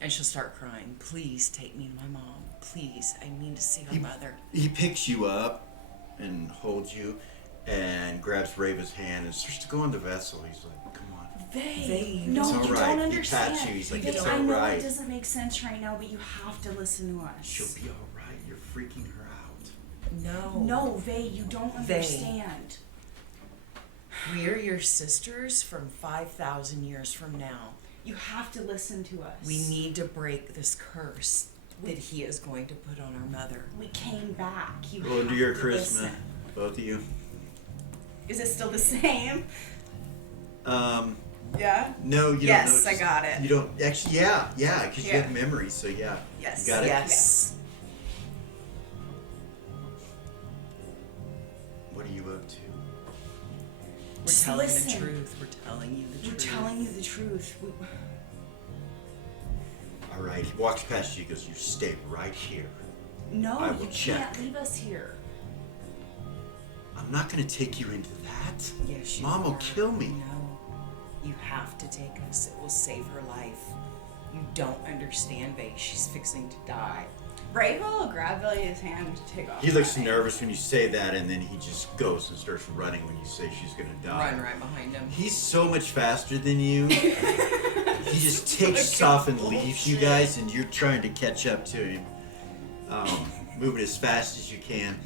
And she'll start crying. Please take me to my mom. Please, I need to see our mother. He picks you up and holds you and grabs Raven's hand and starts to go on the vessel. He's like, come on. Vay, Vay, no, it's you all right. don't He understand. pats you. He's like, Vay, it's I all know right. it doesn't make sense right now, but you have to listen to us. She'll be all right. You're freaking her out. No. No, Vay, you don't Vay. understand. We're your sisters from 5,000 years from now. You have to listen to us. We need to break this curse that he is going to put on our mother. We came back. You Roll have into your to charisma, listen. both of you. Is it still the same? Yeah. No, you Yes, don't know. I got it. You don't actually. Yeah, because you Yeah. have memory. So yeah. Yes. You got it. Yes. What are you up to? We're Just telling listen. the truth. We're telling you the We're truth. telling you the truth. All right. He walks past you. He goes, "You stay right here. No, I will you check. can't leave us here. I'm not going to take you into that. Yes, you Mom will are. kill me." No. You have to take us. It will save her life. You don't understand, babe. She's fixing to die. Raven will grab Billy's hand to take off. He looks nervous when you say that, and then he just goes and starts running when you say she's going to die. Run right behind him. He's so much faster than you. He just takes off and leaves you guys, and you're trying to catch up to him, moving as fast as you can.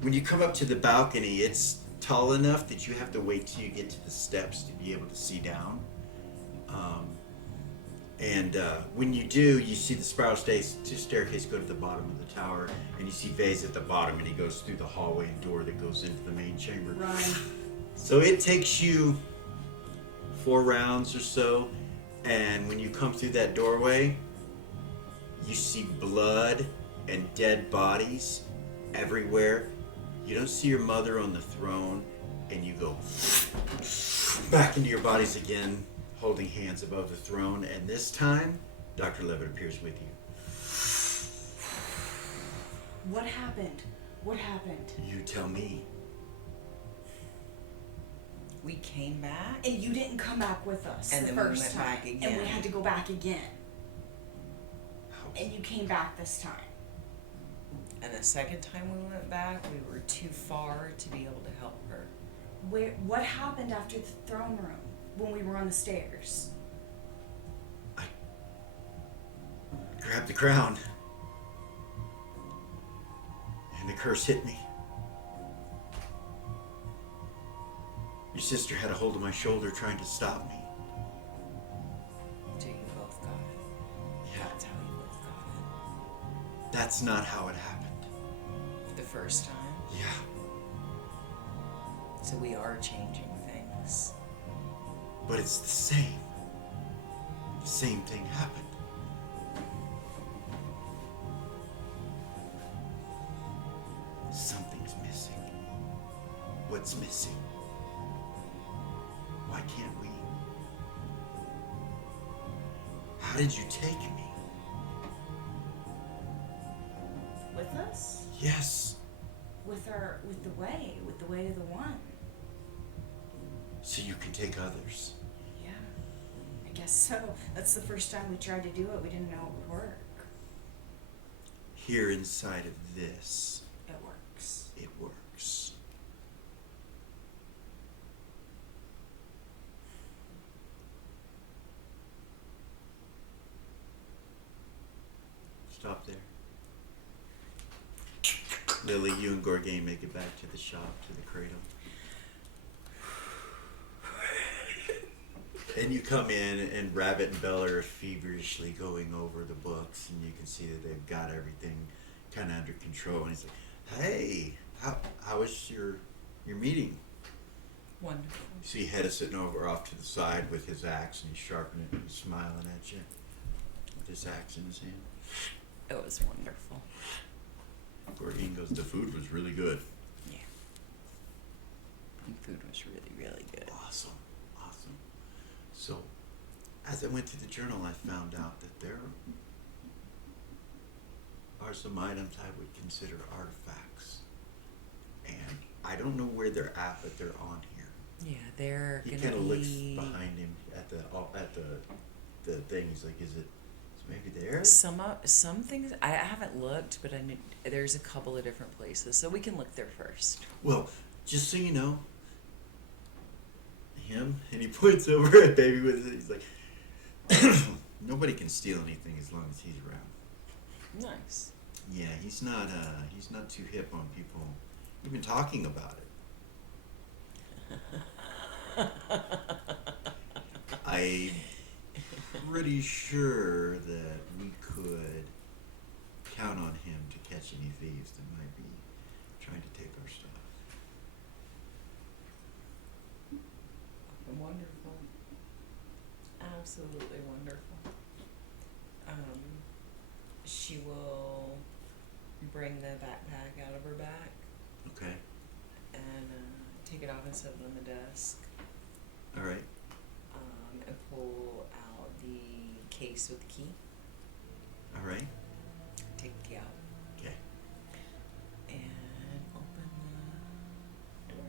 When you come up to the balcony, it's tall enough that you have to wait till you get to the steps to be able to see down. When you do, you see the spiral staircase go to the bottom of the tower, and you see Vay's at the bottom, and he goes through the hallway and door that goes into the main chamber. Run. So it takes you 4 rounds or so, and when you come through that doorway, you see blood and dead bodies everywhere. You don't see your mother on the throne, and you go back into your bodies again, holding hands above the throne, and this time, Dr. Levitt appears with you. What happened? What happened? You tell me. We came back. And you didn't come back with us And the then we first went time. back And we again. had to go back again. How- And you came back this time. And the second time we went back, we were too far to be able to help her. What happened after the throne room when we were on the stairs? Grabbed the crown, and the curse hit me. Your sister had a hold of my shoulder trying to stop me. So you both got it. That's not how it happened. The first time. Yeah. So we are changing things. But it's the same. The same thing happened. Something's missing. What's missing? Why can't we? How did you take me? With us? Yes. With the way of the one. So you can take others. Yeah. I guess so. That's the first time we tried to do it. We didn't know it would work. Here inside of this, It works. it works. Stop there. Lily, you and Gorgain make it back to the shop, to the cradle. And you come in, and Rabbit and Bella are feverishly going over the books, and you can see that they've got everything kind of under control. And he's like, "Hey, how was your meeting?" Wonderful. You see Hedda sitting over off to the side with his axe, and he's sharpening it, and he's smiling at you with his axe in his hand. It was wonderful. Gorgain goes, "The food was really good." Yeah. The food was really, really good. Awesome. So, as I went through the journal, I found out that there are some items I would consider artifacts. And I don't know where they're at, but they're on here. Yeah, they're He gonna kind of looks be behind him at the thing. He's like, "Is it maybe there?" some things. I haven't looked, but I knew there's a couple of different places, so we can look there first. Well, just so you know, him, and he points over at Baby with it. He's like, "Nobody can steal anything as long as he's around." Nice. Yeah, he's not too hip on people even talking about it. I'm pretty sure that we could count on him to catch any thieves that might be trying to take our stuff. Wonderful. Absolutely wonderful. She will bring the backpack out of her back Okay. and take it off and set it on the desk. All right. And pull out the case with the key. All right. Take the key out. Okay. And open the door.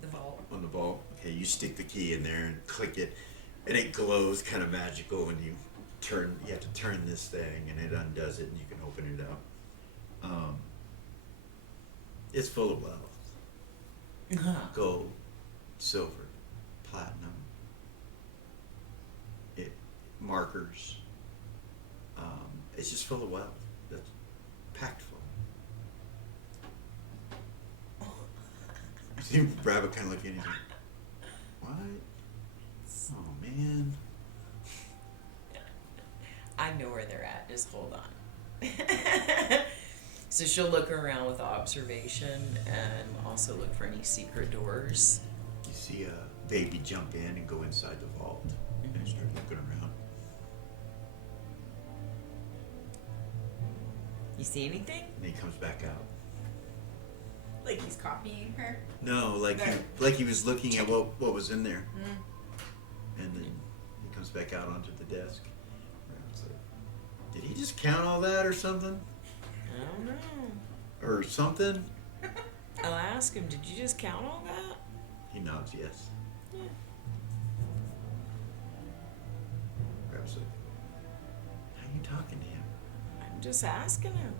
The vault. On the vault. Okay, you stick the key in there and click it, and it glows kind of magical. And you have to turn this thing, and it undoes it, and you can open it up. It's full of wealth: gold, silver, platinum, markers. It's just full of wealth. That's packed full. You see Rabbit kind of looking at you. What? Oh man. I know where they're at. Just hold on. So she'll look around with observation and also look for any secret doors. You see a baby jump in and go inside the vault and start looking around. You see anything? And he comes back out. Like he's copying her. No, like he was looking at what was in there. And then he comes back out onto the desk. Rabbit's like, "Did he just count all that or something? I don't know. Or something?" I'll ask him, did you just count all that? He nods yes. Yeah. Rabbit's like, "How are you talking to him? I'm just asking him.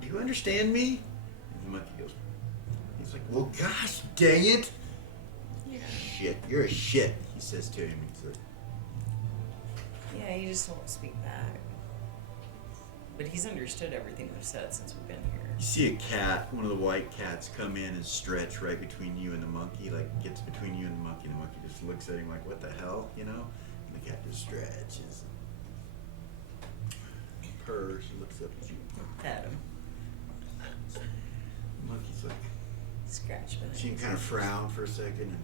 Do you understand me?" And the monkey goes, he's like, "Well, gosh dang it. Yeah. Shit, you're a shit," he says to him. He's like, Yeah, he just won't speak back. But he's understood everything we've said since we've been here. you see a cat, one of the white cats, come in and stretch right between you and the monkey, like gets between you and the monkey. The monkey just looks at him like, "What the hell?" And the cat just stretches. her. She looks up at you. Pet him. Monkey's like, Scratch behind. she can kind of frown for a second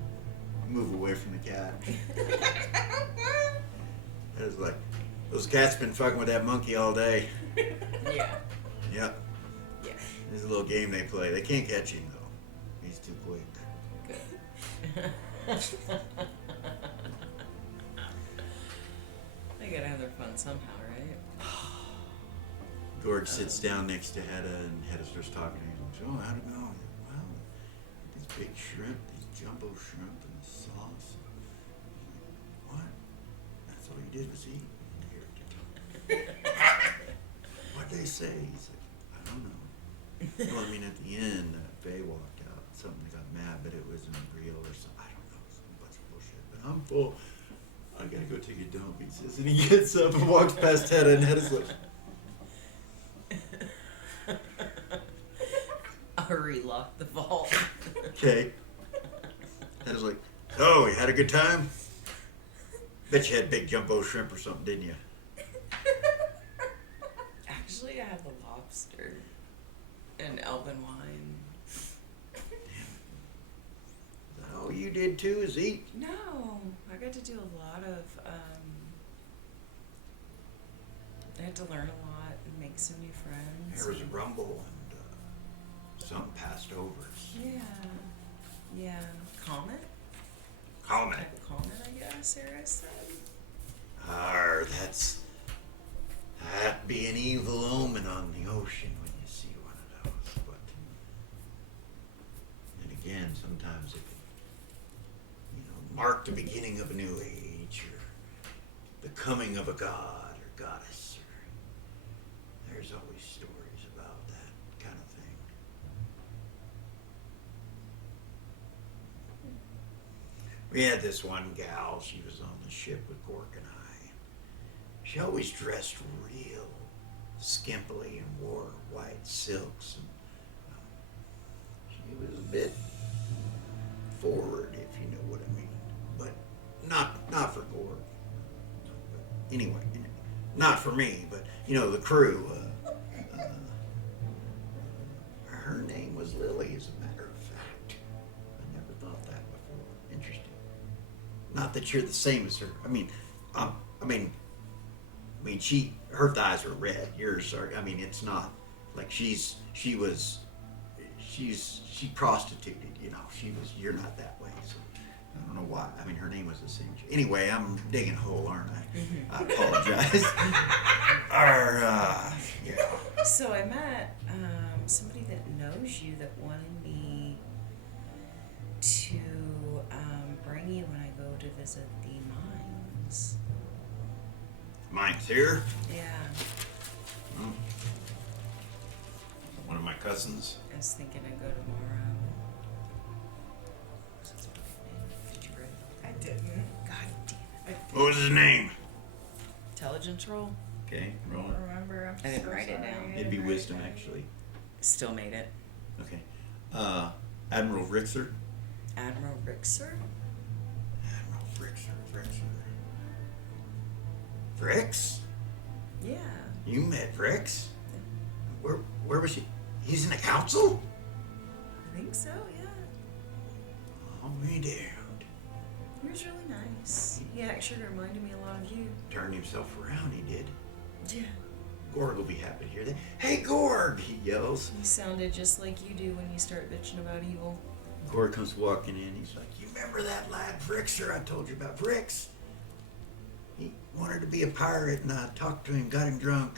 and move away from the cat. And it's like, those cats been fucking with that monkey all day. Yeah. Yep. Yeah. This is a little game they play. They can't catch him though. He's too quick. Good. They gotta have their fun somehow, right? Gorg sits down next to Hedda, and Hedda starts talking to him. She goes, oh, how'd it go? Well, these big shrimp, these jumbo shrimp and the sauce. What? That's all you did was eat? What'd they say? He's like, I don't know. Well, I mean, at the end, Faye walked out. Something got mad, but it wasn't real or something. I don't know. Some bunch of bullshit. But I'm full. I gotta go take a dump, he says. And he gets up and walks past Hedda, and Hedda's like, I'll relock the vault. okay. Hedda's like, oh, you had a good time? Bet you had big jumbo shrimp or something, didn't you? Actually, I had the lobster and elven wine. Oh, you did too, is eat? No, I got to do a lot of, I had to learn a lot and make some new friends. There was a rumble and some passed over. Yeah. Yeah. Comet? Comment. Type of comet, I guess, Sarah said. That'd be an evil omen on the ocean when you see one of those. But then again, sometimes it can, mark the beginning of a new age or the coming of a god or goddess. Or there's always stories about that kind of thing. We had this one gal, she was on the ship with Gork and I. She always dressed real skimpily and wore white silks. And, she was a bit forward, if you know what I mean. But not for Gork. But anyway, not for me, but the crew. Her name was Lily, as a matter of fact. I never thought that before. Interesting. Not that you're the same as her. Her thighs are red. Yours are. It's not like she prostituted. You're not that way. So I don't know why. Her name was the same. Anyway, I'm digging a hole, aren't I? Mm-hmm. I apologize. Yeah. So I met somebody that knows you that wanted me to bring you when I go to visit the mines. Mine's here. Yeah, Hmm. One of my cousins. I was thinking I'd go tomorrow. Did you write it? I didn't. God damn it. What was his name? Intelligence roll? Okay, roll I it. remember. I'm I didn't so write it sorry. down. It'd be wisdom, actually. Still made it. Okay. Admiral Rixer. Admiral Rixer? Admiral Rixer. Rix? Yeah. You met Rix? Where was he? He's in the council? I think so, yeah. Oh, me damned. He was really nice. He actually reminded me a lot of you. Turned himself around, he did. Yeah. Gorg will be happy to hear that. Hey, Gorg, he yells. He sounded just like you do when you start bitching about evil. Gorg comes walking in. He's like, you remember that lad Rixer I told you about? Rix? He wanted to be a pirate, and I talked to him, got him drunk.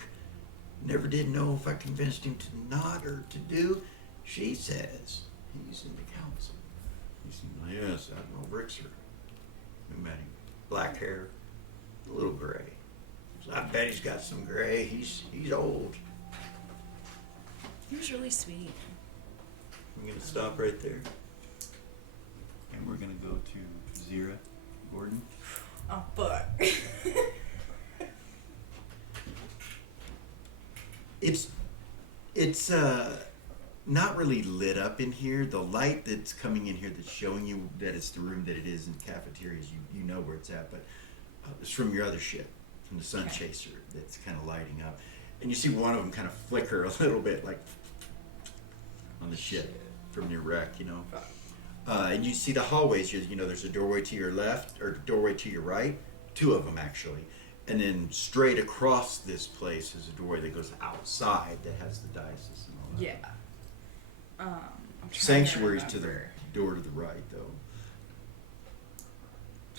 Never did know if I convinced him to not or to do. She says he's in the council. He said, yes, Admiral Rixer. We met him. Black hair, a little gray. So I bet he's got some gray. He's old. He was really sweet. I'm gonna stop right there. And we're gonna go to Zira Gordon. Oh, fuck. It's not really lit up in here. The light that's coming in here that's showing you that it's the room that it is in cafeterias, you know where it's at, but it's from your other ship, from the Sun Chaser, that's kind of lighting up. And you see one of them kind of flicker a little bit, like on the ship from your wreck, you know. And you see the hallways. You know, there's a doorway to your left or doorway to your right. 2 of them actually. And then straight across this place is a doorway that goes outside that has the dices and all that. Yeah. I'm trying Sanctuary's to the remember. door to the right, though.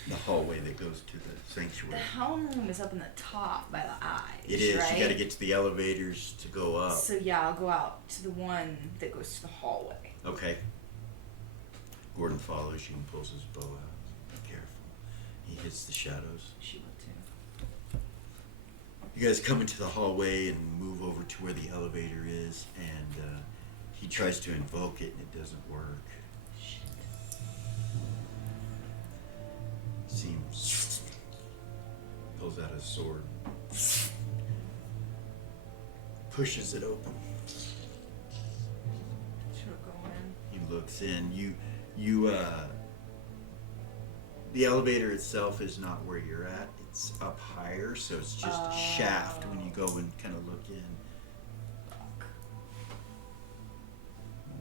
The hallway that goes to the The sanctuary. helm room is up in the top by the eyes. It is. Right? You got to get to the elevators to go up. So yeah, I'll go out to the one that goes to the hallway. Okay. Gordon follows you and pulls his bow out. Be careful. He hits the shadows. She will too. You guys come into the hallway and move over to where the elevator is, and he tries to invoke it and it doesn't work. Seems pulls out his sword, pushes it open. She'll go in. He looks in. The elevator itself is not where you're at. It's up higher, so it's just a shaft when you go and kind of look in.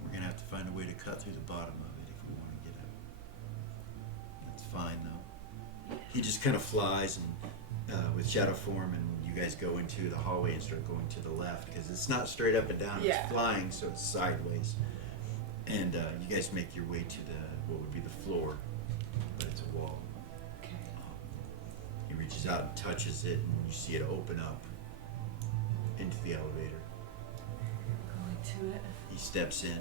We're gonna have to find a way to cut through the bottom of it if we want to get out. That's fine though. He just kind of flies and with shadow form, and you guys go into the hallway and start going to the left because it's not straight up and down. Yeah. It's flying, so it's sideways. And you guys make your way to what would be the floor, but it's a wall. Okay. He reaches out and touches it, and you see it open up into the elevator. Going to it. He steps in,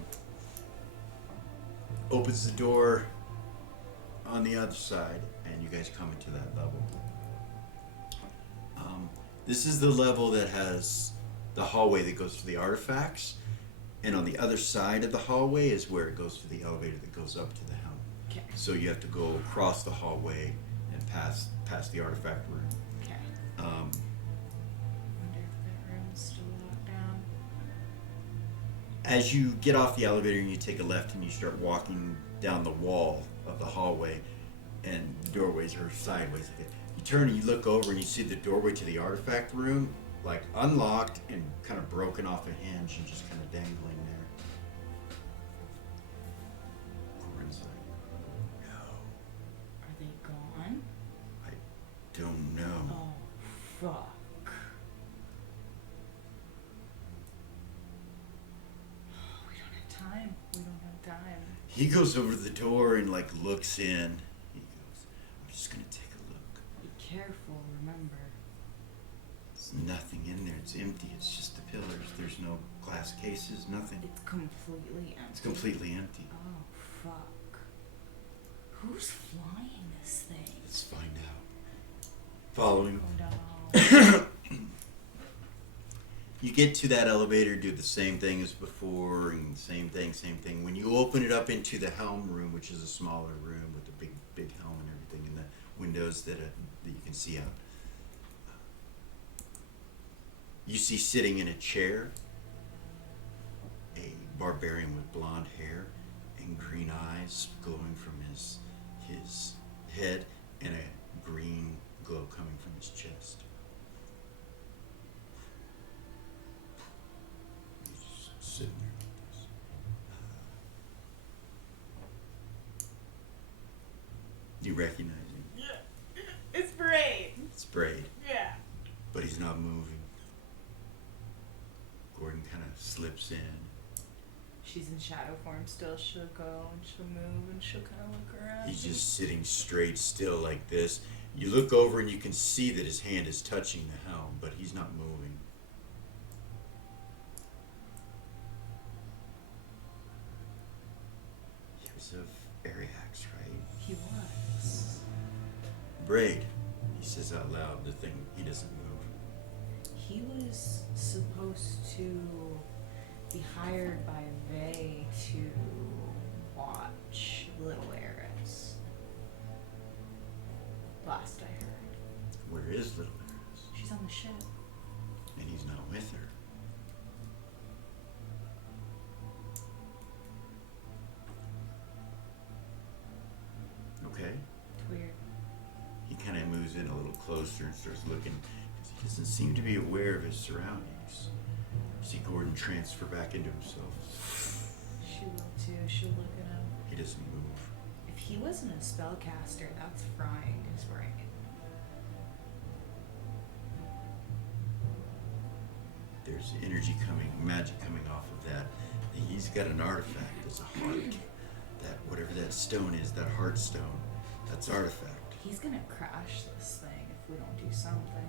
opens the door on the other side, and you guys come into that level. This is the level that has the hallway that goes to the artifacts, and on the other side of the hallway is where it goes to the elevator that goes up to the helm. Okay. So you have to go across the hallway and past the artifact room. Okay. Um, Wonder if that room's still locked down. as you get off the elevator and you take a left and you start walking down the wall of the hallway, and the doorways are sideways. You turn and you look over and you see the doorway to the artifact room, like unlocked and kind of broken off a hinge and just kind of dangling there. Corin's like, no, Are they gone? I don't know. Oh, fuck. We don't have time. We don't have time. He goes over to the door and like looks in. He goes, I'm just gonna take a look. Be careful, remember. There's nothing in there. It's empty. It's just the pillars. There's no glass cases, nothing. It's completely empty. It's completely empty. Oh, fuck. Who's flying this thing? Let's find out. Follow him. Oh, no. You get to that elevator, do the same thing as before, and same thing. When you open it up into the helm room, which is a smaller room with a big helm and everything, and the windows that you can see out, you see sitting in a chair a barbarian with blonde hair and green eyes glowing from his head, and a green glow coming from his chest. He's just sitting there like this. You recognize him. Yeah. It's Braid. It's Braid, Yeah. but he's not moving. Gordon kind of slips in. She's in shadow form still. She'll go and she'll move and she'll kind of look around. He's just sitting straight still like this. You look over and you can see that his hand is touching the helm, but he's not moving. He was of Ariax, right? He was. Braid, he says out loud, the thing, he doesn't move. He was supposed to be hired by Vey to watch Little Eris. Last I heard. Where is Little Eris? She's on the ship. And he's not with her. Okay. It's weird. He kind of moves in a little closer and starts looking, because he doesn't see seemed to be aware of his surroundings. You see Gordon transfer back into himself. She will too. She'll look at him. He doesn't move. If he wasn't a spellcaster, that's frying his brain. There's energy coming, magic coming off of that. And he's got an artifact. It's a heart. That whatever that stone is, that heart stone, that's artifact. He's gonna crash this thing if we don't do something.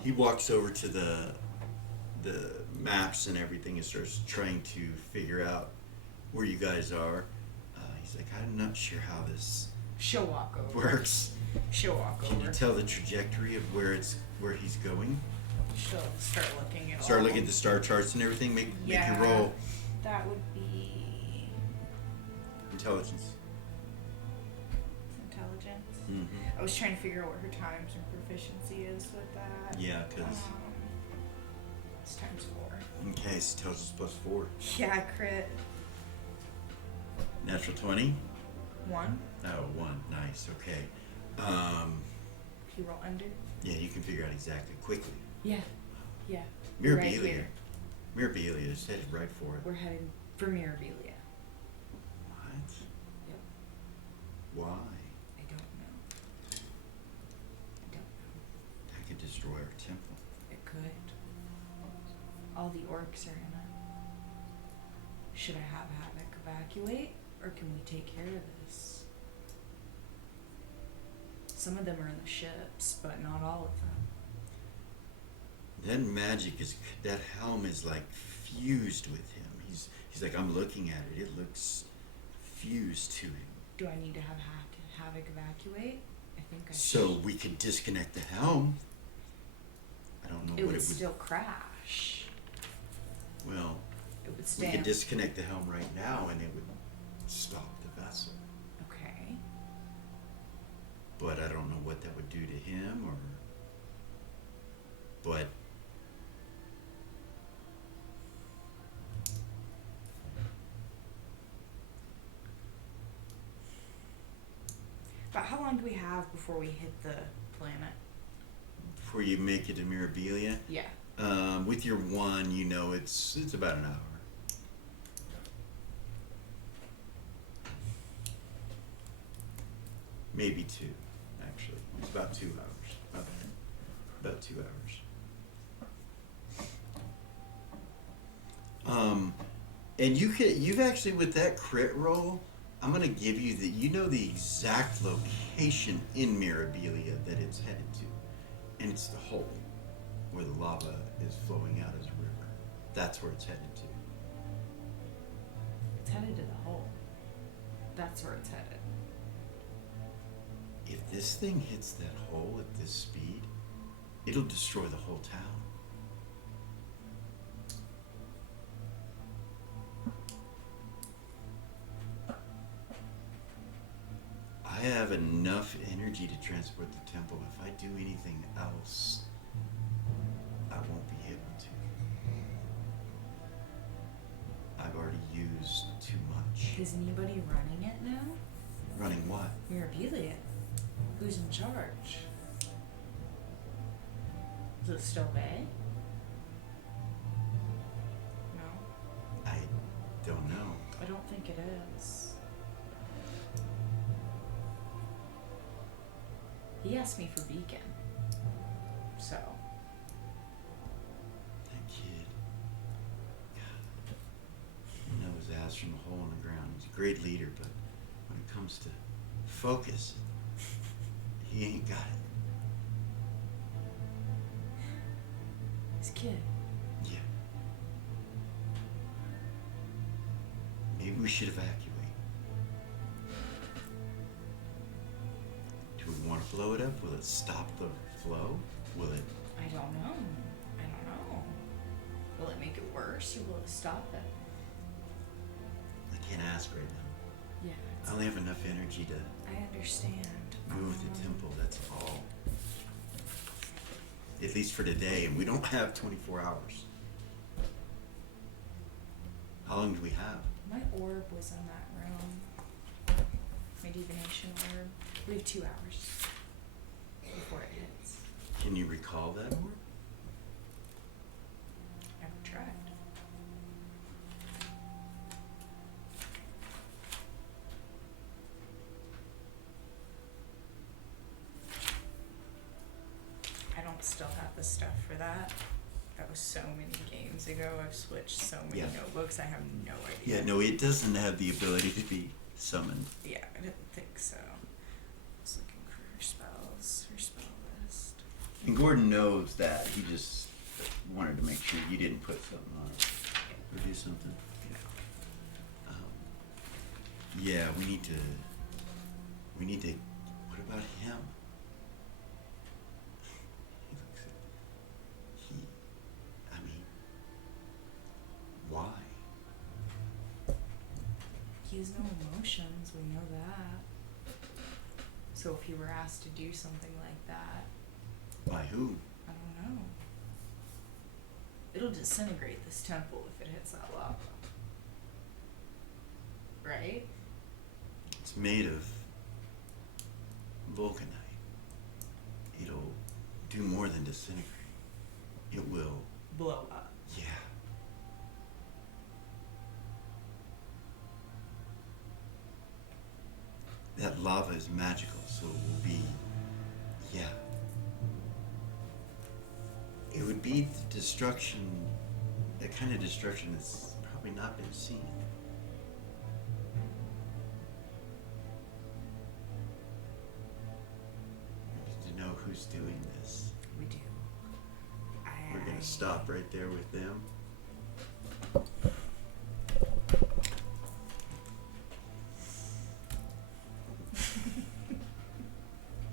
He walks over to the maps and everything and starts trying to figure out where you guys are. He's like, I'm not sure how this She'll walk over. works. She'll walk Can over. you tell the trajectory of where he's going? She'll start looking at Start all. looking at the star charts and everything. Make your Yeah. roll. That would be Intelligence. intelligence. Mm-hmm. I was trying to figure out what her times and proficiency is with that. Yeah, because It's times 4. okay, so intelligence plus 4. Yeah, crit. Natural 20. 1. Oh, 1. Nice. Okay. You roll under. Yeah, you can figure out exactly quickly. Yeah. Yeah. Mirabilia. Right here. Mirabilia is headed right for it. We're headed for Mirabilia. What? Yep. Why? I don't know. I don't know. That could destroy our temple. It could. All the orcs are in it. Should I have Havoc evacuate, or can we take care of this? Some of them are in the ships, but not all of them. That magic is, that helm is like fused with him. He's like, I'm looking at it. It looks fused to him. Do I need to have Havoc evacuate? I think I So should. we could disconnect the helm. I don't know It what would it would. still crash. Well, It would we stay. could on- disconnect the helm right now, and it would stop the vessel. Okay. But I don't know what that would do to him, or. But. But how long do we have before we hit the planet? Before you make it to Mirabilia, Yeah. with your 1, you know it's about an hour. Maybe 2, actually. It's about 2 hours. About 2 hours. And you've actually, with that crit roll, I'm gonna give you the exact location in Mirabilia that it's headed to, and it's the hole where the lava is flowing out as a river. That's where it's headed to. It's headed to the hole. That's where it's headed. If this thing hits that hole at this speed, it'll destroy the whole town. I have enough energy to transport the temple. If I do anything else, I won't be able to. I've already used too much. Is anybody running it now? Running what? Mirabilia. Who's in charge? Is it still Bay? No, I don't know. I don't think it is. He asked me for Beacon. So. That kid. God. He knows his ass from a hole in the ground. He's a great leader, but when it comes to focus, he ain't got it. This kid. Yeah. Maybe we should evacuate. Do we want to blow it up? Will it stop the flow? Will it? I don't know. I don't know. Will it make it worse or will it stop it? I can't ask right now. Yeah. I only have enough energy to I understand. move the temple, that's all. At least for today, and we don't have 24 hours. How long do we have? My orb was in that room. My divination orb. We have 2 hours before it hits. Can you recall that orb? I've tried. I don't still have the stuff for that. That was so many games ago. I've switched so many Yeah. notebooks. I have no idea. Yeah, no, it doesn't have the ability to be summoned. Yeah, I didn't think so. I was looking for her spells, her spell list. And Gordon knows that. He just wanted to make sure you didn't put something on it or do something. Yeah, we need to. What about him? I mean, why? He has no emotions, we know that. So if he were asked to do something like that, By who? I don't know. It'll disintegrate this temple if it hits that lava. Right? It's made of vulcanite. It'll do more than disintegrate. It will. Blow up. Yeah. That lava is magical, so it will be. Yeah. It would be the destruction, the kind of destruction that's probably not been seen. We need to know who's doing this. We do. We're gonna stop right there with them.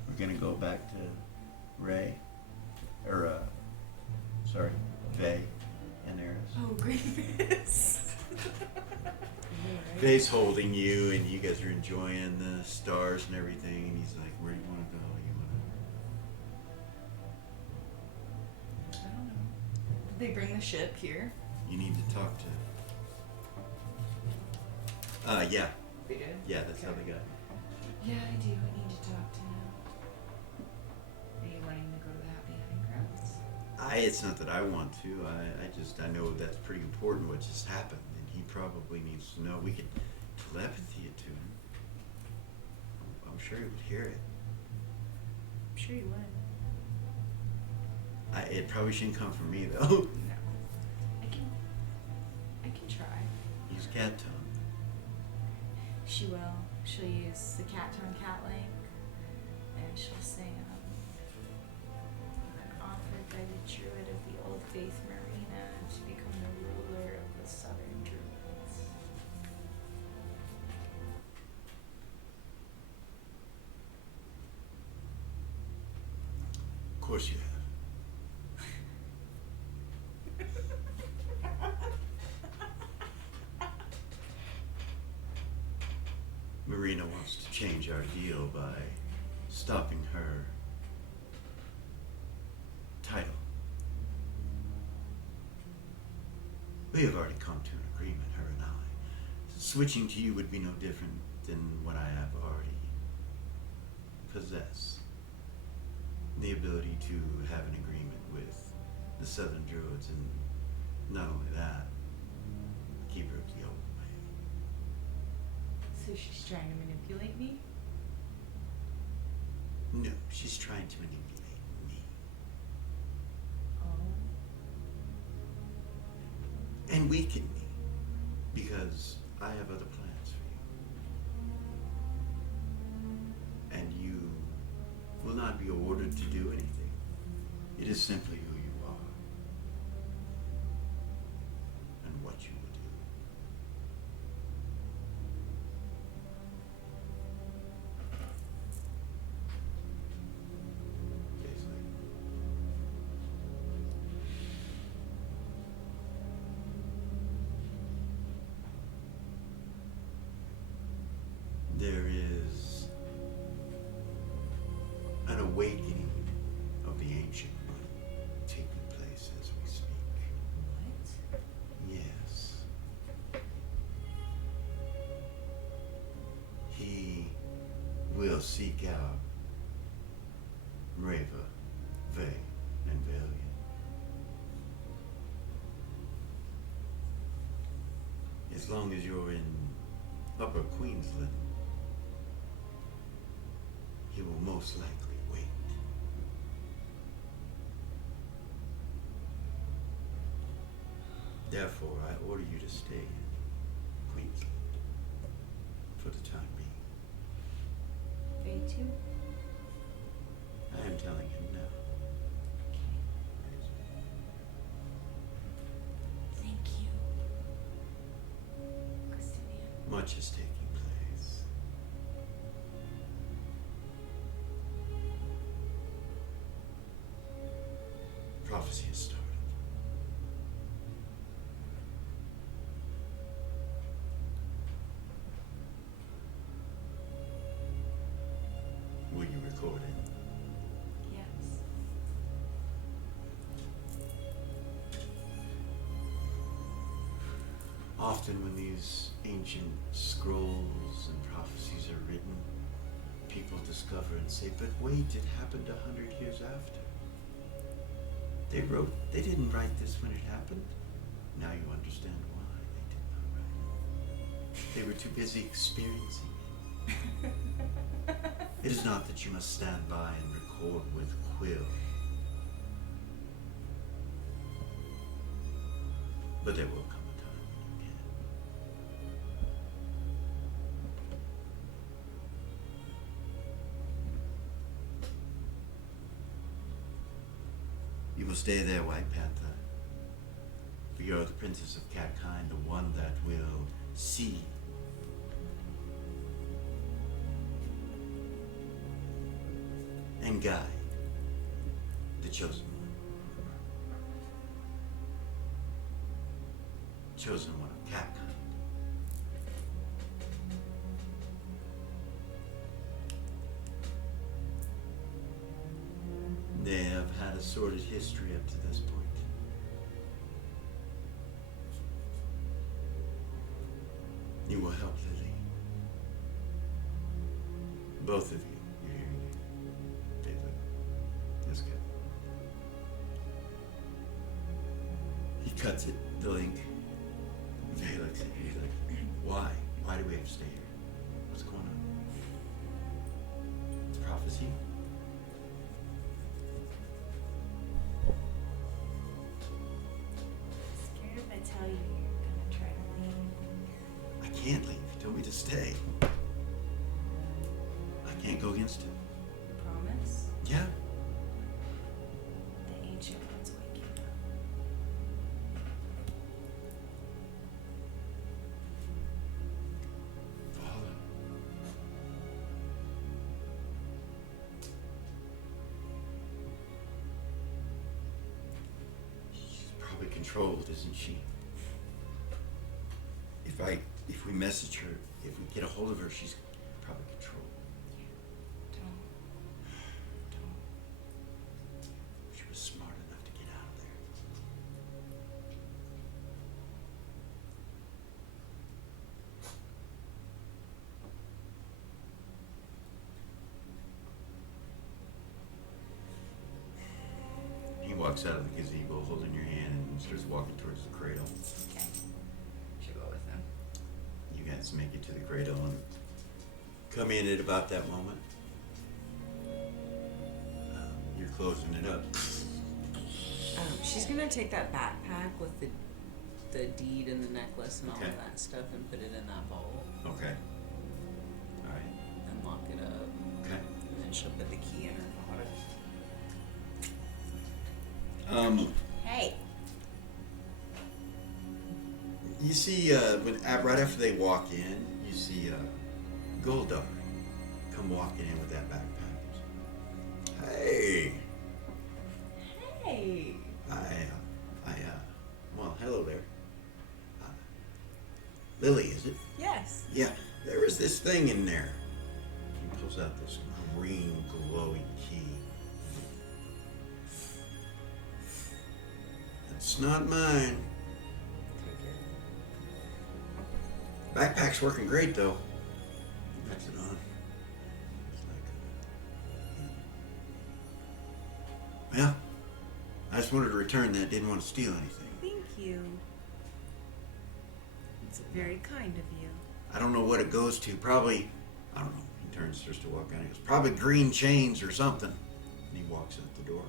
We're gonna go back to Ray, or sorry, Vay and Eris. Oh, goodness. Vay's holding you, and you guys are enjoying the stars and everything. And he's like, "Where do you want to go? You want I don't know. Did they bring the ship here? to? You need to talk to." Yeah, They did? yeah, that's how they got. Yeah, I do. I need to talk to him. Are you wanting to go to the Happy Hunting Grounds? It's not that I want to. I know that's pretty important what just happened, and he probably needs to know. We could telepathy it to him. I'm sure he would hear it. I'm sure you would. It probably shouldn't come from me though. No. I can try. Use cat tongue. She will. She'll use the cat tongue cat link, and she'll say, "I'm offered by the druid of the Old Faith Marina to become the ruler of the Southern Druids." Of course you have. Marina wants to change our deal by stopping her title. We have already come to an agreement, her and I. Switching to you would be no different than what I have already possess. The ability to have an agreement with the Southern Druids, and not only that, keep her the old way. So she's trying to manipulate me? No, she's trying to manipulate me. Oh. And weaken me. Because I have other plans for you. And you will not be ordered to do anything. It is simply who you are. And what you will do. Basically. There is an awakening of the ancient one taking place as we speak. What? Yes. He will seek out Reva Vay As long as you're in Upper Queensland, he will most likely wait. Therefore, I order you to stay in Queensland for the time being. They too? I am telling him now. Thank you, Christina. Much is taking place. Prophecy has started. Will you record it? Yes. Often when these ancient scrolls and prophecies are written, people discover and say, but wait, it happened 100 years after. They didn't write this when it happened. Now you understand why they did not write it. They were too busy experiencing it. It is not that you must stand by and record with quill. But there will come a time when you can. You will stay there, White Panther. For you are the princess of catkind, the one that will see. And guide the chosen one. Chosen one of catkind. They have had a sordid history up to this point. You will help Lily. Both of you. You hear me? David. Yes, Captain. He cuts it, the link. He looks at it, he's like, why? Why do we have to stay here? What's going on? It's prophecy? Scared if I tell you you're gonna try to leave. I can't leave. You told me to stay. I can't go against it. Promise? Yeah. The ancient one's waking up. Father. She's probably controlled, isn't she? If we message her, if we get a hold of her, she's probably controlled. Don't. She was smart enough to get out of there. He walks out of the gazebo holding your hand and starts walking towards the cradle. Okay. Should go with him. You guys make it to the cradle and come in at about that moment. You're closing it up. She's gonna take that backpack with the deed and the necklace and all Okay. of that stuff and put it in that bowl Okay. All right. and lock it up. Okay. And then she'll put the key in her wallet. Hey. You see, right after they walk in, you see Goldar come walking in with that backpack. Hey. Hey. Well, hello there. Lily, is it? Yes. Yeah, there is this thing in there. He pulls out this green glowing key. It's not mine. Backpack's working great though. That's it on. It's like, well, I just wanted to return that. Didn't want to steal anything. Thank you. It's very kind of you. I don't know what it goes to. Probably, I don't know. He turns just to walk out. He goes, probably green chains or something. And he walks out the door.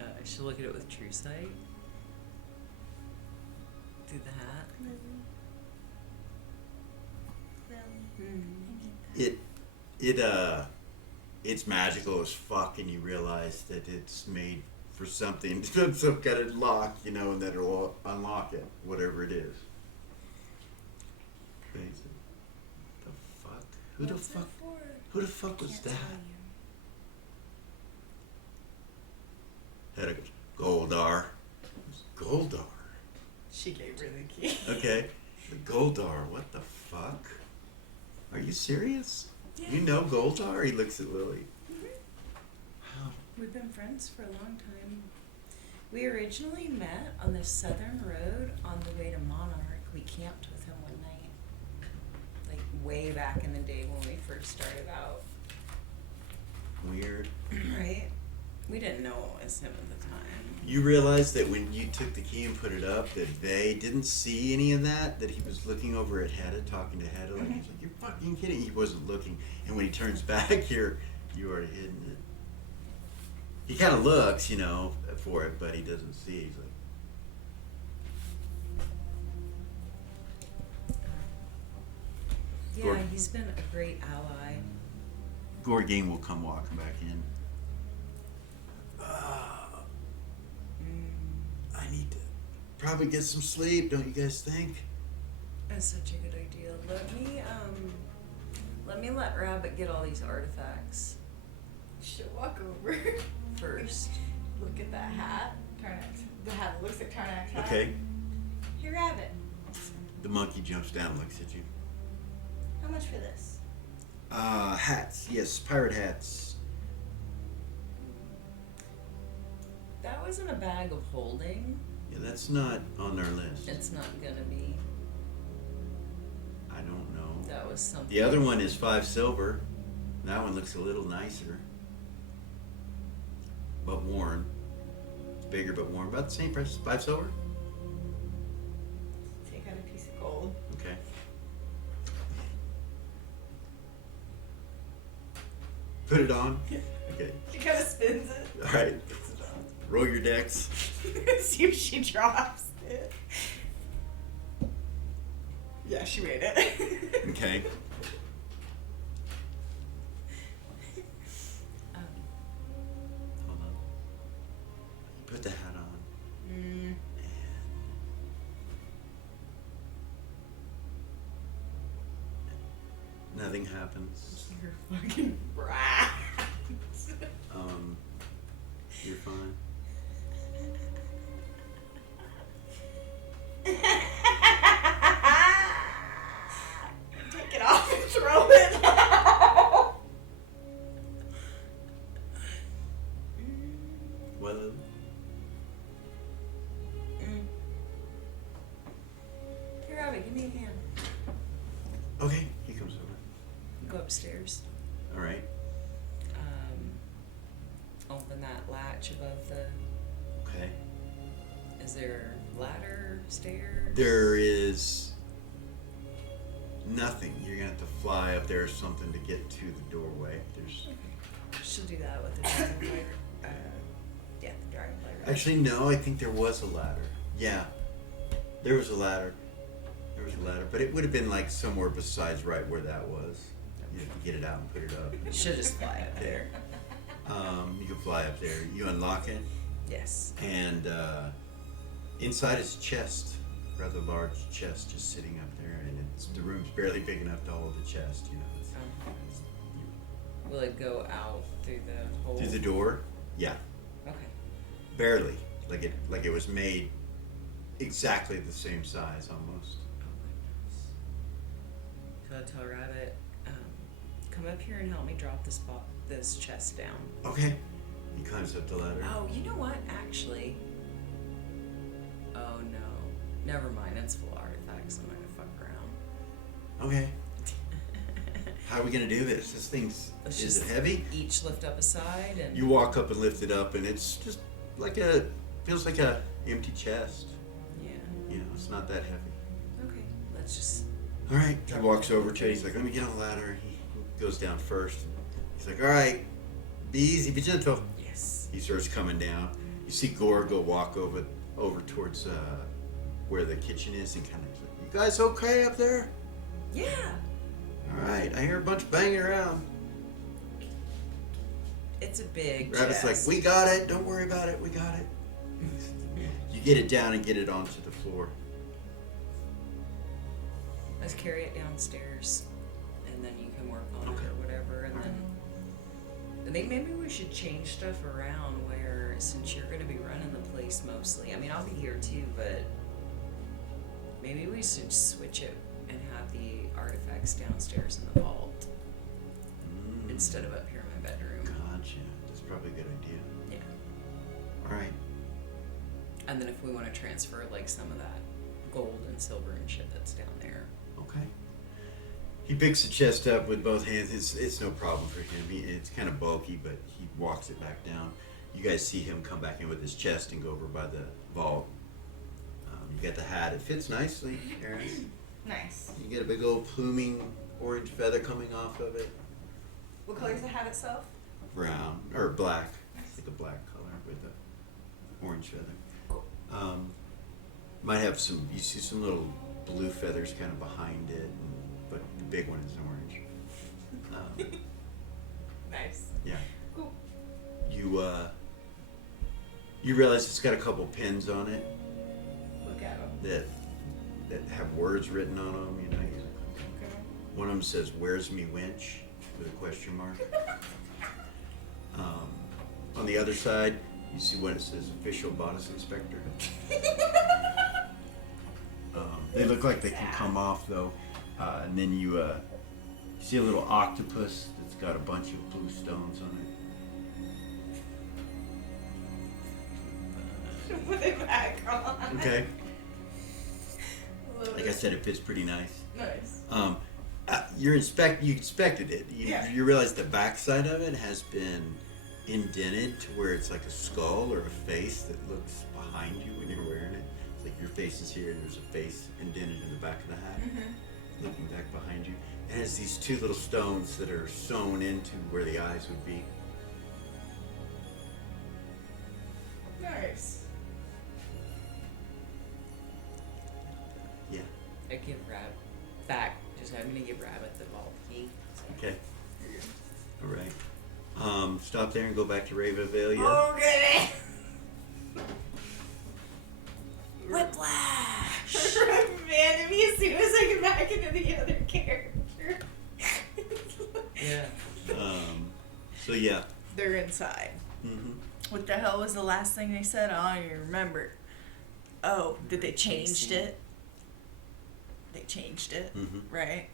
I should look at it with true sight. Through the hat. It's magical as fuck, and you realize that it's made for something, some kind of lock, you know, and that'll unlock it, whatever it is. Crazy. The fuck? Who the fuck? Who the fuck was that? Hedda goes, Goldar. Who's Goldar? She gave her the key. Okay. The Goldar, what the fuck? Are you serious? Yeah. You know Goldar? He looks at Lily. Wow. We've been friends for a long time. We originally met on the southern road on the way to Monarch. We camped with him one night. Like way back in the day when we first started out. Weird. Right? We didn't know it was him at the time. You realized that when you took the key and put it up, that they didn't see any of that? That he was looking over at Hedda, talking to Hedda, like, he's like, you're fucking kidding. He wasn't looking. And when he turns back here, you already hidden it. He kind of looks, you know, for it, but he doesn't see. He's like, Yeah, Gordon. he's been a great ally. Gorgane will come walking back in. I need to probably get some sleep, don't you guys think? That's such a good idea. Let me let Rabbit get all these artifacts Should walk over. first. Look at that hat. The hat looks like Tarnak's hat. Okay. Here, Rabbit. The monkey jumps down and looks at you. How much for this? Hats. Yes, pirate hats. That wasn't a bag of holding. Yeah, that's not on our list. It's not gonna be. I don't know. That was something. The other one is 5 silver. That one looks a little nicer. But worn. It's bigger but worn. About the same price. 5 silver? Take out a piece of gold. Okay. Put it on. Okay. She kind of spins it. Alright. Roll your decks. See if she drops it. Yeah, she made it. Okay. Hold on. You put the hat on. And nothing happens. You're fucking brat. You're fine. Take it off and throw it now. Well, Here, Rabbit, give me a hand. okay. He comes over. Go upstairs. All right. Open that latch above the. Okay. Is there ladder, stairs? There is nothing. You're gonna have to fly up there or something to get to the doorway. There's She'll do that with the dragonfly. Yeah, the dragonfly. actually no. I think there was a ladder. Yeah, there was a ladder. There was a ladder, but it would have been like somewhere besides right where that was. You have to get it out and put it up. She'll just fly up there. You can fly up there. You unlock it, Yes. and inside is a chest, rather large chest, just sitting up there, and the room's barely big enough to hold the chest. You know. Will it go out through the hole? Through the door? Yeah, Okay. barely. Like it was made exactly the same size almost. So I tell Rabbit, come up here and help me drop this chest down. Okay. He climbs up the ladder. Oh, you know what? Actually. Oh no. Never mind. It's full of artifacts. I'm not gonna fuck around. Okay. How are we gonna do this? This thing's Let's is just it heavy? Each lift up a side and. You walk up and lift it up, and it's just like feels like a empty chest. Yeah. You know, it's not that heavy. Okay, let's just. All right. He walks over to it. He's like, let me get on the ladder. He goes down first. He's like, all right, be easy, be gentle. Yes. He starts coming down. You see Gore go walk over towards where the kitchen is and kind of like, you guys okay up there? Yeah. All right. I hear a bunch banging around. It's a big Rabbit's like, chest. we got it. Don't worry about it. We got it. You get it down and get it onto the floor. Let's carry it downstairs, and then you can work on Okay. it or whatever. And then I think maybe we should change stuff around where, since you're going to be running the place mostly. I mean, I'll be here too, but maybe we should switch it and have the artifacts downstairs in the vault instead of up here in my bedroom. Gotcha. That's probably a good idea. Yeah. All right. And then if we want to transfer like some of that gold and silver and shit that's down there. Okay. He picks the chest up with both hands. It's no problem for him. It's kind of bulky, but he walks it back down. You guys see him come back in with his chest and go over by the vault. You got the hat. It fits nicely, Aaron. Nice. You get a big old pluming orange feather coming off of it. What color is the hat itself? Brown or black. It's like a black color with a orange feather. Might have some. You see some little blue feathers kind of behind it, but the big one is orange. Nice. Yeah. Cool. You realize it's got a couple pins on it Look at him. that have words written on them. You know. One of them says "Where's me winch?" with a question mark. On the other side, you see when it says "Official Bodice Inspector." They look like they can come off though, and then you see a little octopus that's got a bunch of blue stones on it. Put it back on. Okay. Love Like I it. said, it fits pretty nice. Nice. You inspected it. Yeah. You realize the backside of it has been indented to where it's like a skull or a face that looks behind you when you're wearing it. It's like your face is here and there's a face indented in the back of the hat, looking back behind you. It has these two little stones that are sewn into where the eyes would be. Nice. Yeah. I give Rabbit I'm gonna give Rabbit the vault key. Okay. All right. Stop there and go back to Ravenville. Okay. Whiplash! Abandon me as soon as I get back into the other character. Yeah. So yeah. They're inside. Mm-hmm. What the hell was the last thing they said? I don't even remember. Oh, did they changed Chasing. it? They changed it, Mm-hmm. right?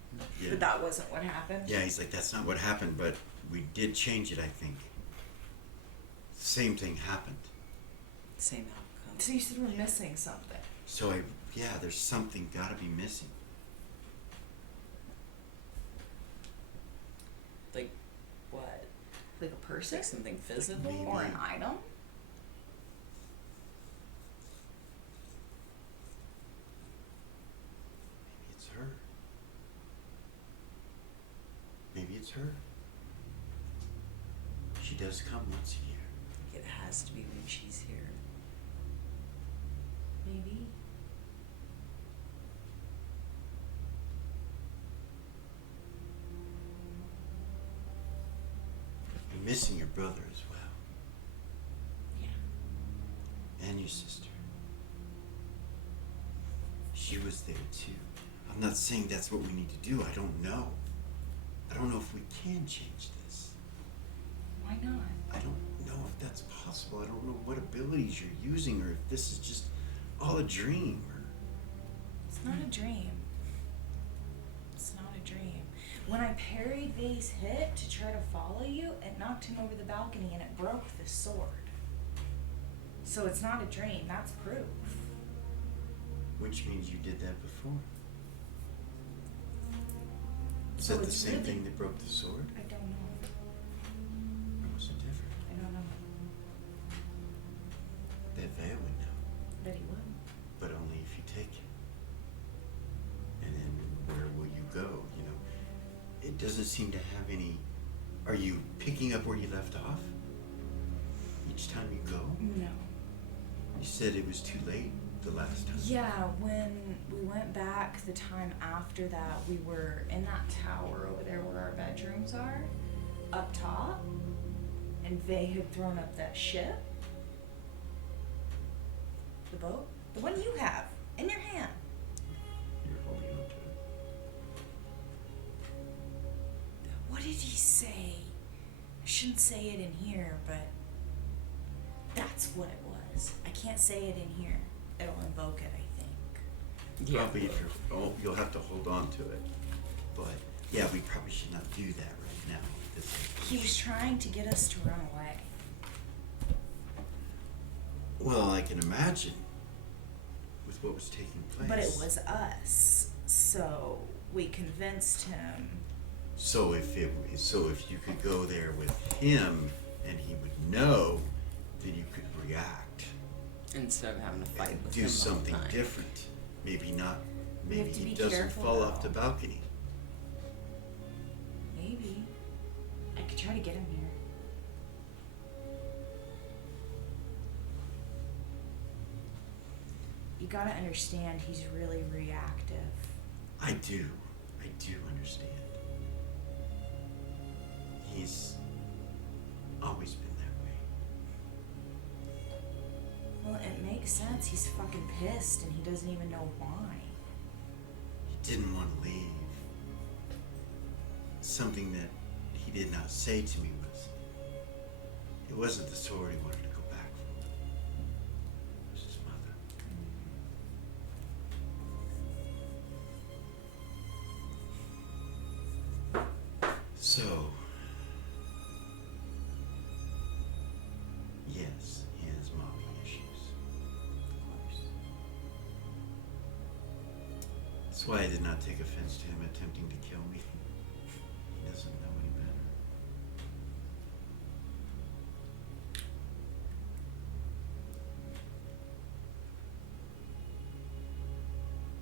Yeah. But that wasn't what happened. Yeah, he's like, that's not what happened, but we did change it, I think. Same thing happened. Same outcome. So you said we're missing something. So there's something gotta be missing. Like what? Like a person? Like something physical? Maybe. Or an item? Maybe it's her. Maybe it's her. She does come once a year. It has to be when she's here. Maybe. You're missing your brother as well. Yeah. And your sister. She was there too. I'm not saying that's what we need to do. I don't know. I don't know if we can change this. Why not? I don't know if that's possible. I don't know what abilities you're using or if this is just all a dream. It's not a dream. It's not a dream. When I parried Vay's hit to try to follow you, it knocked him over the balcony and it broke the sword. So it's not a dream. That's proof. Which means you did that before. Is So that the it's same really- thing that broke the sword? I don't know. Or was it different? I don't know. That Vaya would know, But he would. but only if you take doesn't seem to have any. Are you picking up where you left off? Each time you go? No. You said it was too late the last time. Yeah, when we went back the time after that, we were in that tower over there where our bedrooms are, up top, and they had thrown up that ship. The boat? The one you have in your hand. You're holding on to it. What did he say? I shouldn't say it in here, but that's what it was. I can't say it in here. It'll invoke it, I think. Yeah. Probably if you're, you'll have to hold on to it. But yeah, we probably should not do that right now. He was trying to get us to run away. Well, I can imagine with what was taking place. But it was us. So we convinced him. So if you could go there with him and he would know, then you could react. Instead of having to fight with Do him all the something time. different. Maybe not. We Maybe have to he be doesn't careful, fall off the though. balcony. Maybe. I could try to get him here. You gotta understand, he's really reactive. I do understand. He's always been that way. Well, it makes sense. He's fucking pissed and he doesn't even know why. He didn't want to leave. Something that he did not say to me was, it wasn't the sword he wanted to go back for. It was his mother. So, yes, he has mommy issues. Of course. That's why I did not take offense to him attempting to kill me. He doesn't know any better.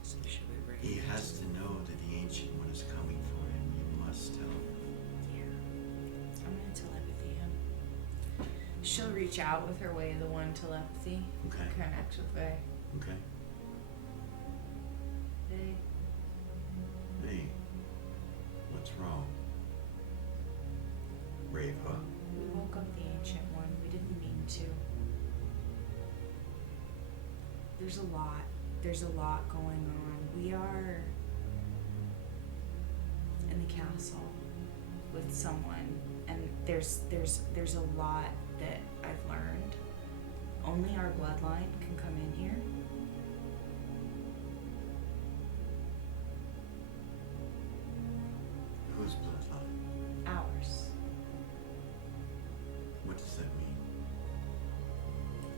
So should we bring He him has to know that the Ancient One is coming for him. You must tell him. Yeah. I'm gonna telepathy him. She'll reach out with her way, the one telepathy. Okay. Connect with Faye. Okay. Hey. Hey, what's wrong? Rave, huh? We woke up the Ancient One. We didn't mean to. There's a lot. There's a lot going on. We are in the castle with someone, and there's a lot that I've learned. Only our bloodline can come in here. Whose bloodline? Ours. What does that mean?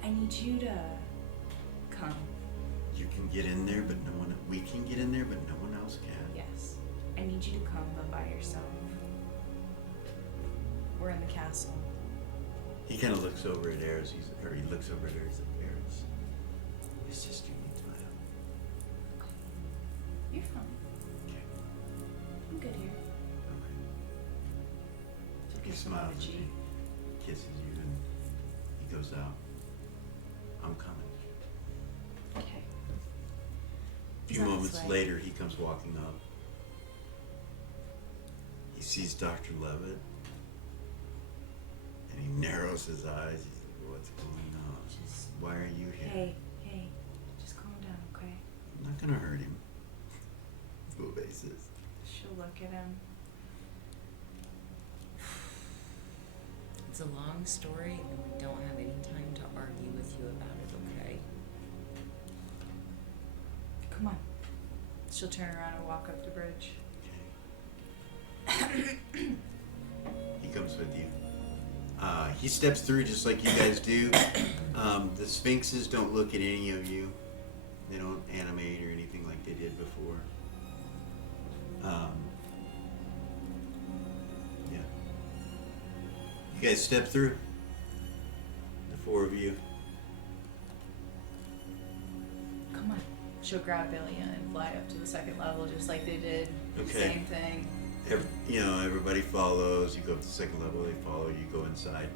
I need you to come. You can get in there, but no one. We can get in there, but no one else can. Yes. I need you to come, but by yourself. We're in the castle. He kind of looks over at Eris. He looks over at Eris. Eris, his sister needs my help. You're fine. Okay. I'm good here. Okay. He Give smiles him a at G. you, kisses you, and he goes out. I'm coming. Okay. A few He's on his moments way. later, he comes walking up. He sees Dr. Levitt, and he narrows his eyes. He's like, "What's going on? Just- Why are you here?" Hey, just calm down, okay? I'm not gonna hurt him. Bube says. She'll look at him. It's a long story, and we don't have any time to argue with you about it, okay? Come on. She'll turn around and walk up the bridge. Okay. He comes with you. He steps through just like you guys do. The Sphinxes don't look at any of you. They don't animate or anything like they did before. Yeah. You guys step through. The four of you. Come on. She'll grab Billy and fly up to the second level just like they did. Okay. Same thing. Everybody follows. You go up to the second level, they follow. You go inside.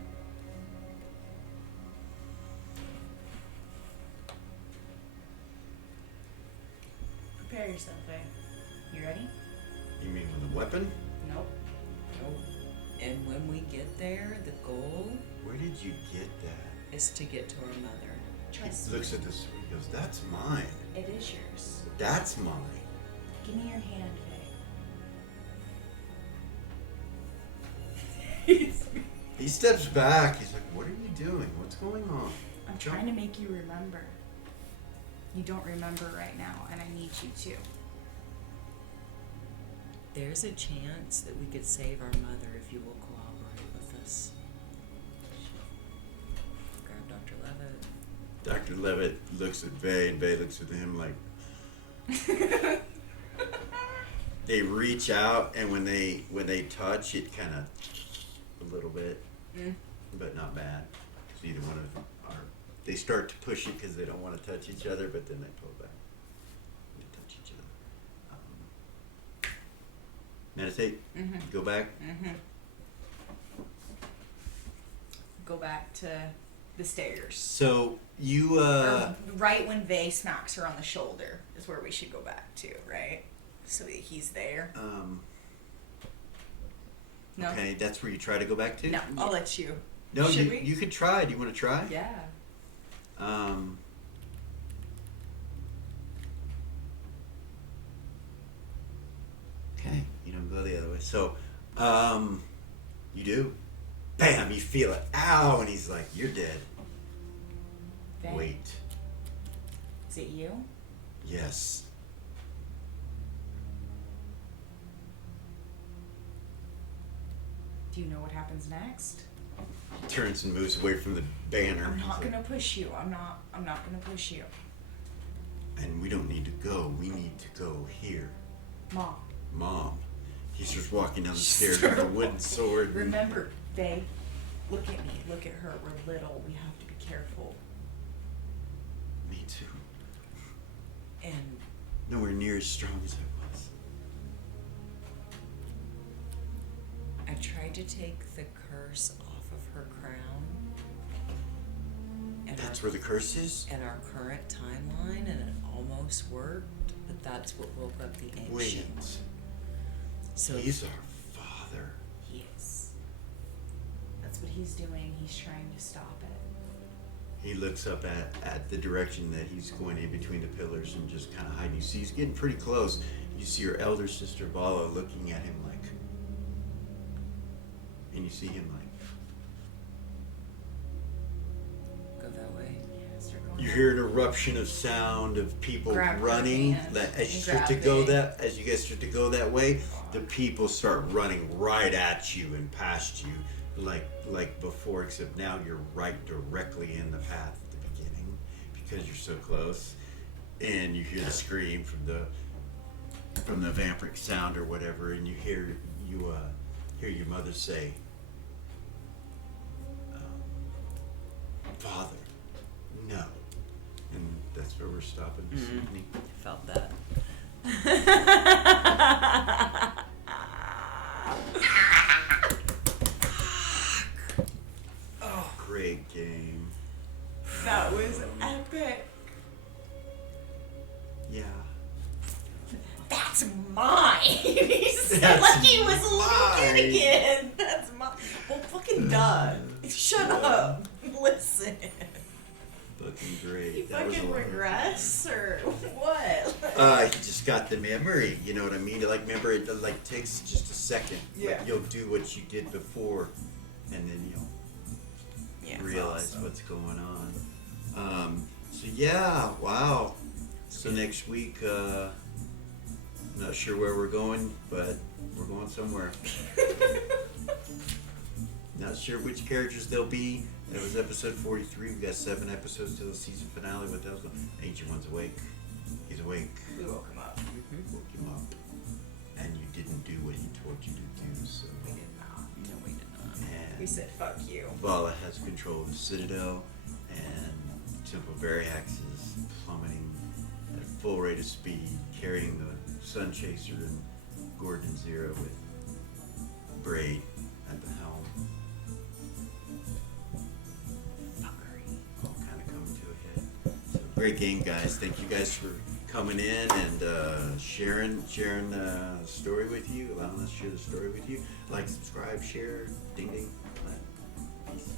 Prepare yourself, eh? You ready? You mean with a weapon? Nope. Nope. And when we get there, the goal Where did you get that? is to get to our mother. Trust He me. looks at this. He goes, "That's mine. It is yours. That's mine." Give me your hand, Faye. He steps back. He's like, "What are you doing? What's going on?" I'm trying to make you remember. You don't remember right now, and I need you to. There's a chance that we could save our mother if you will cooperate with us. Grab Dr. Levitt. Dr. Levitt looks at Vay, and Vay looks at him like they reach out, and when they touch, it kind of a little bit, but not bad. 'Cause either one of them are. They start to push it because they don't want to touch each other, but then they pull back. They touch each other. Meditate. Go back. Go back to the stairs. So you Or right when Vay smacks her on the shoulder is where we should go back to, right? So that he's there. No. okay, that's where you try to go back to? No, I'll let you. No, Should you we? you could try. Do you want to try? Yeah. Okay, you don't go the other way. So, you do. Bam! You feel it. Ow! And he's like, "You're dead." Vay, Wait. is it you? Yes. Do you know what happens next? He turns and moves away from the banner. I'm He's not like, gonna push you. I'm not gonna push you. And we don't need to go. We need to go here. Mom. Mom. He's just walking down the stairs with a wooden sword. Remember, Vay, look at me, look at her. We're little. We have to be careful. Me too. And Nowhere near as strong as I was. I tried to take the curse off of her crown. And That's our, where the curse is? and our current timeline, and it almost worked, but that's what woke up the ancient. Wait. So He's our father. He is. That's what he's doing. He's trying to stop it. He looks up at the direction that he's going in between the pillars and just kind of hiding. You see he's getting pretty close. You see your elder sister Vala looking at him like, and you see him like, go that way. Yeah, start going. you hear an eruption of sound of people Grab her running. hand As you and start to grab go it. as you guys start to go that way, the people start running right at you and past you, like before, except now you're right directly in the path at the beginning because you're so close, and you hear the scream from the vampiric sound or whatever, and you hear your mother say, "Father, no." And that's where we're stopping this evening. Felt that. Great game. That was epic. Yeah. That's mine. He said That's like he was a little mine. kid again. That's mine. Well, fucking duh. Shut up. Listen. Fucking great. You That was a fucking lot. regress or what? He just got the memory, you know what I mean? Like, remember, it like takes just a second. Yeah. Like, you'll do what you did before, and then you'll Yeah, realize what's going on. So yeah, wow. So next week, not sure where we're going, but we're going somewhere. Not sure which characters they'll be. That was episode 43. We got 7 episodes till the season finale. What the hell's going on? Ancient One's awake. He's awake. We woke him up. Woke him up. And you didn't do what he told you to do, so. We did not. No, we did not. And We said fuck you. Vala has control of the Citadel, and Temple Variax is plummeting at full rate of speed, carrying the Sun Chaser and Gordon Zero with Braid at the helm. All kind of coming to a head. So great game, guys. Thank you guys for coming in and sharing the story with you, allowing us to share the story with you. Like, subscribe, share, ding ding. Peace.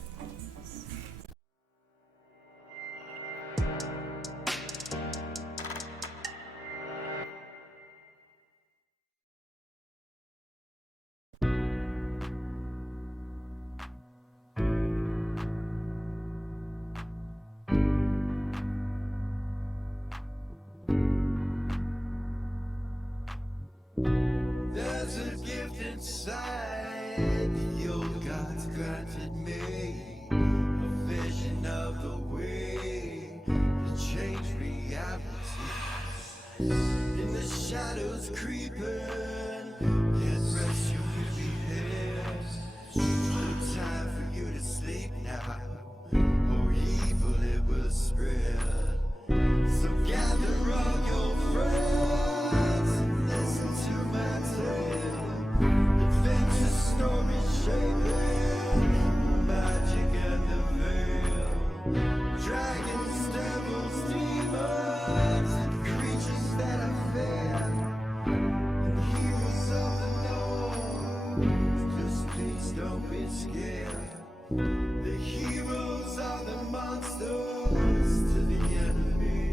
There's a gift inside the old gods granted me, a vision of the way to change reality. In the shadows creeping, can't rest your weary head. No time for you to sleep now, or evil it will spread. So gather all your friends and listen to my tale. Adventure story shaping magic and the veil. Dragons, devils, demons, and creatures that I fear, and heroes of the north. Just please don't be scared. The heroes are the monsters to the enemy.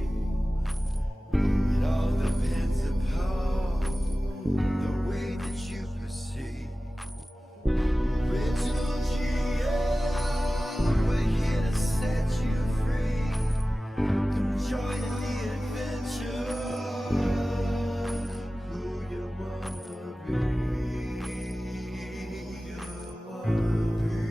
It all depends upon the way that you proceed. Original GM, we're here to set you free. Come join in the adventure. Who you wanna be? Who you wanna be?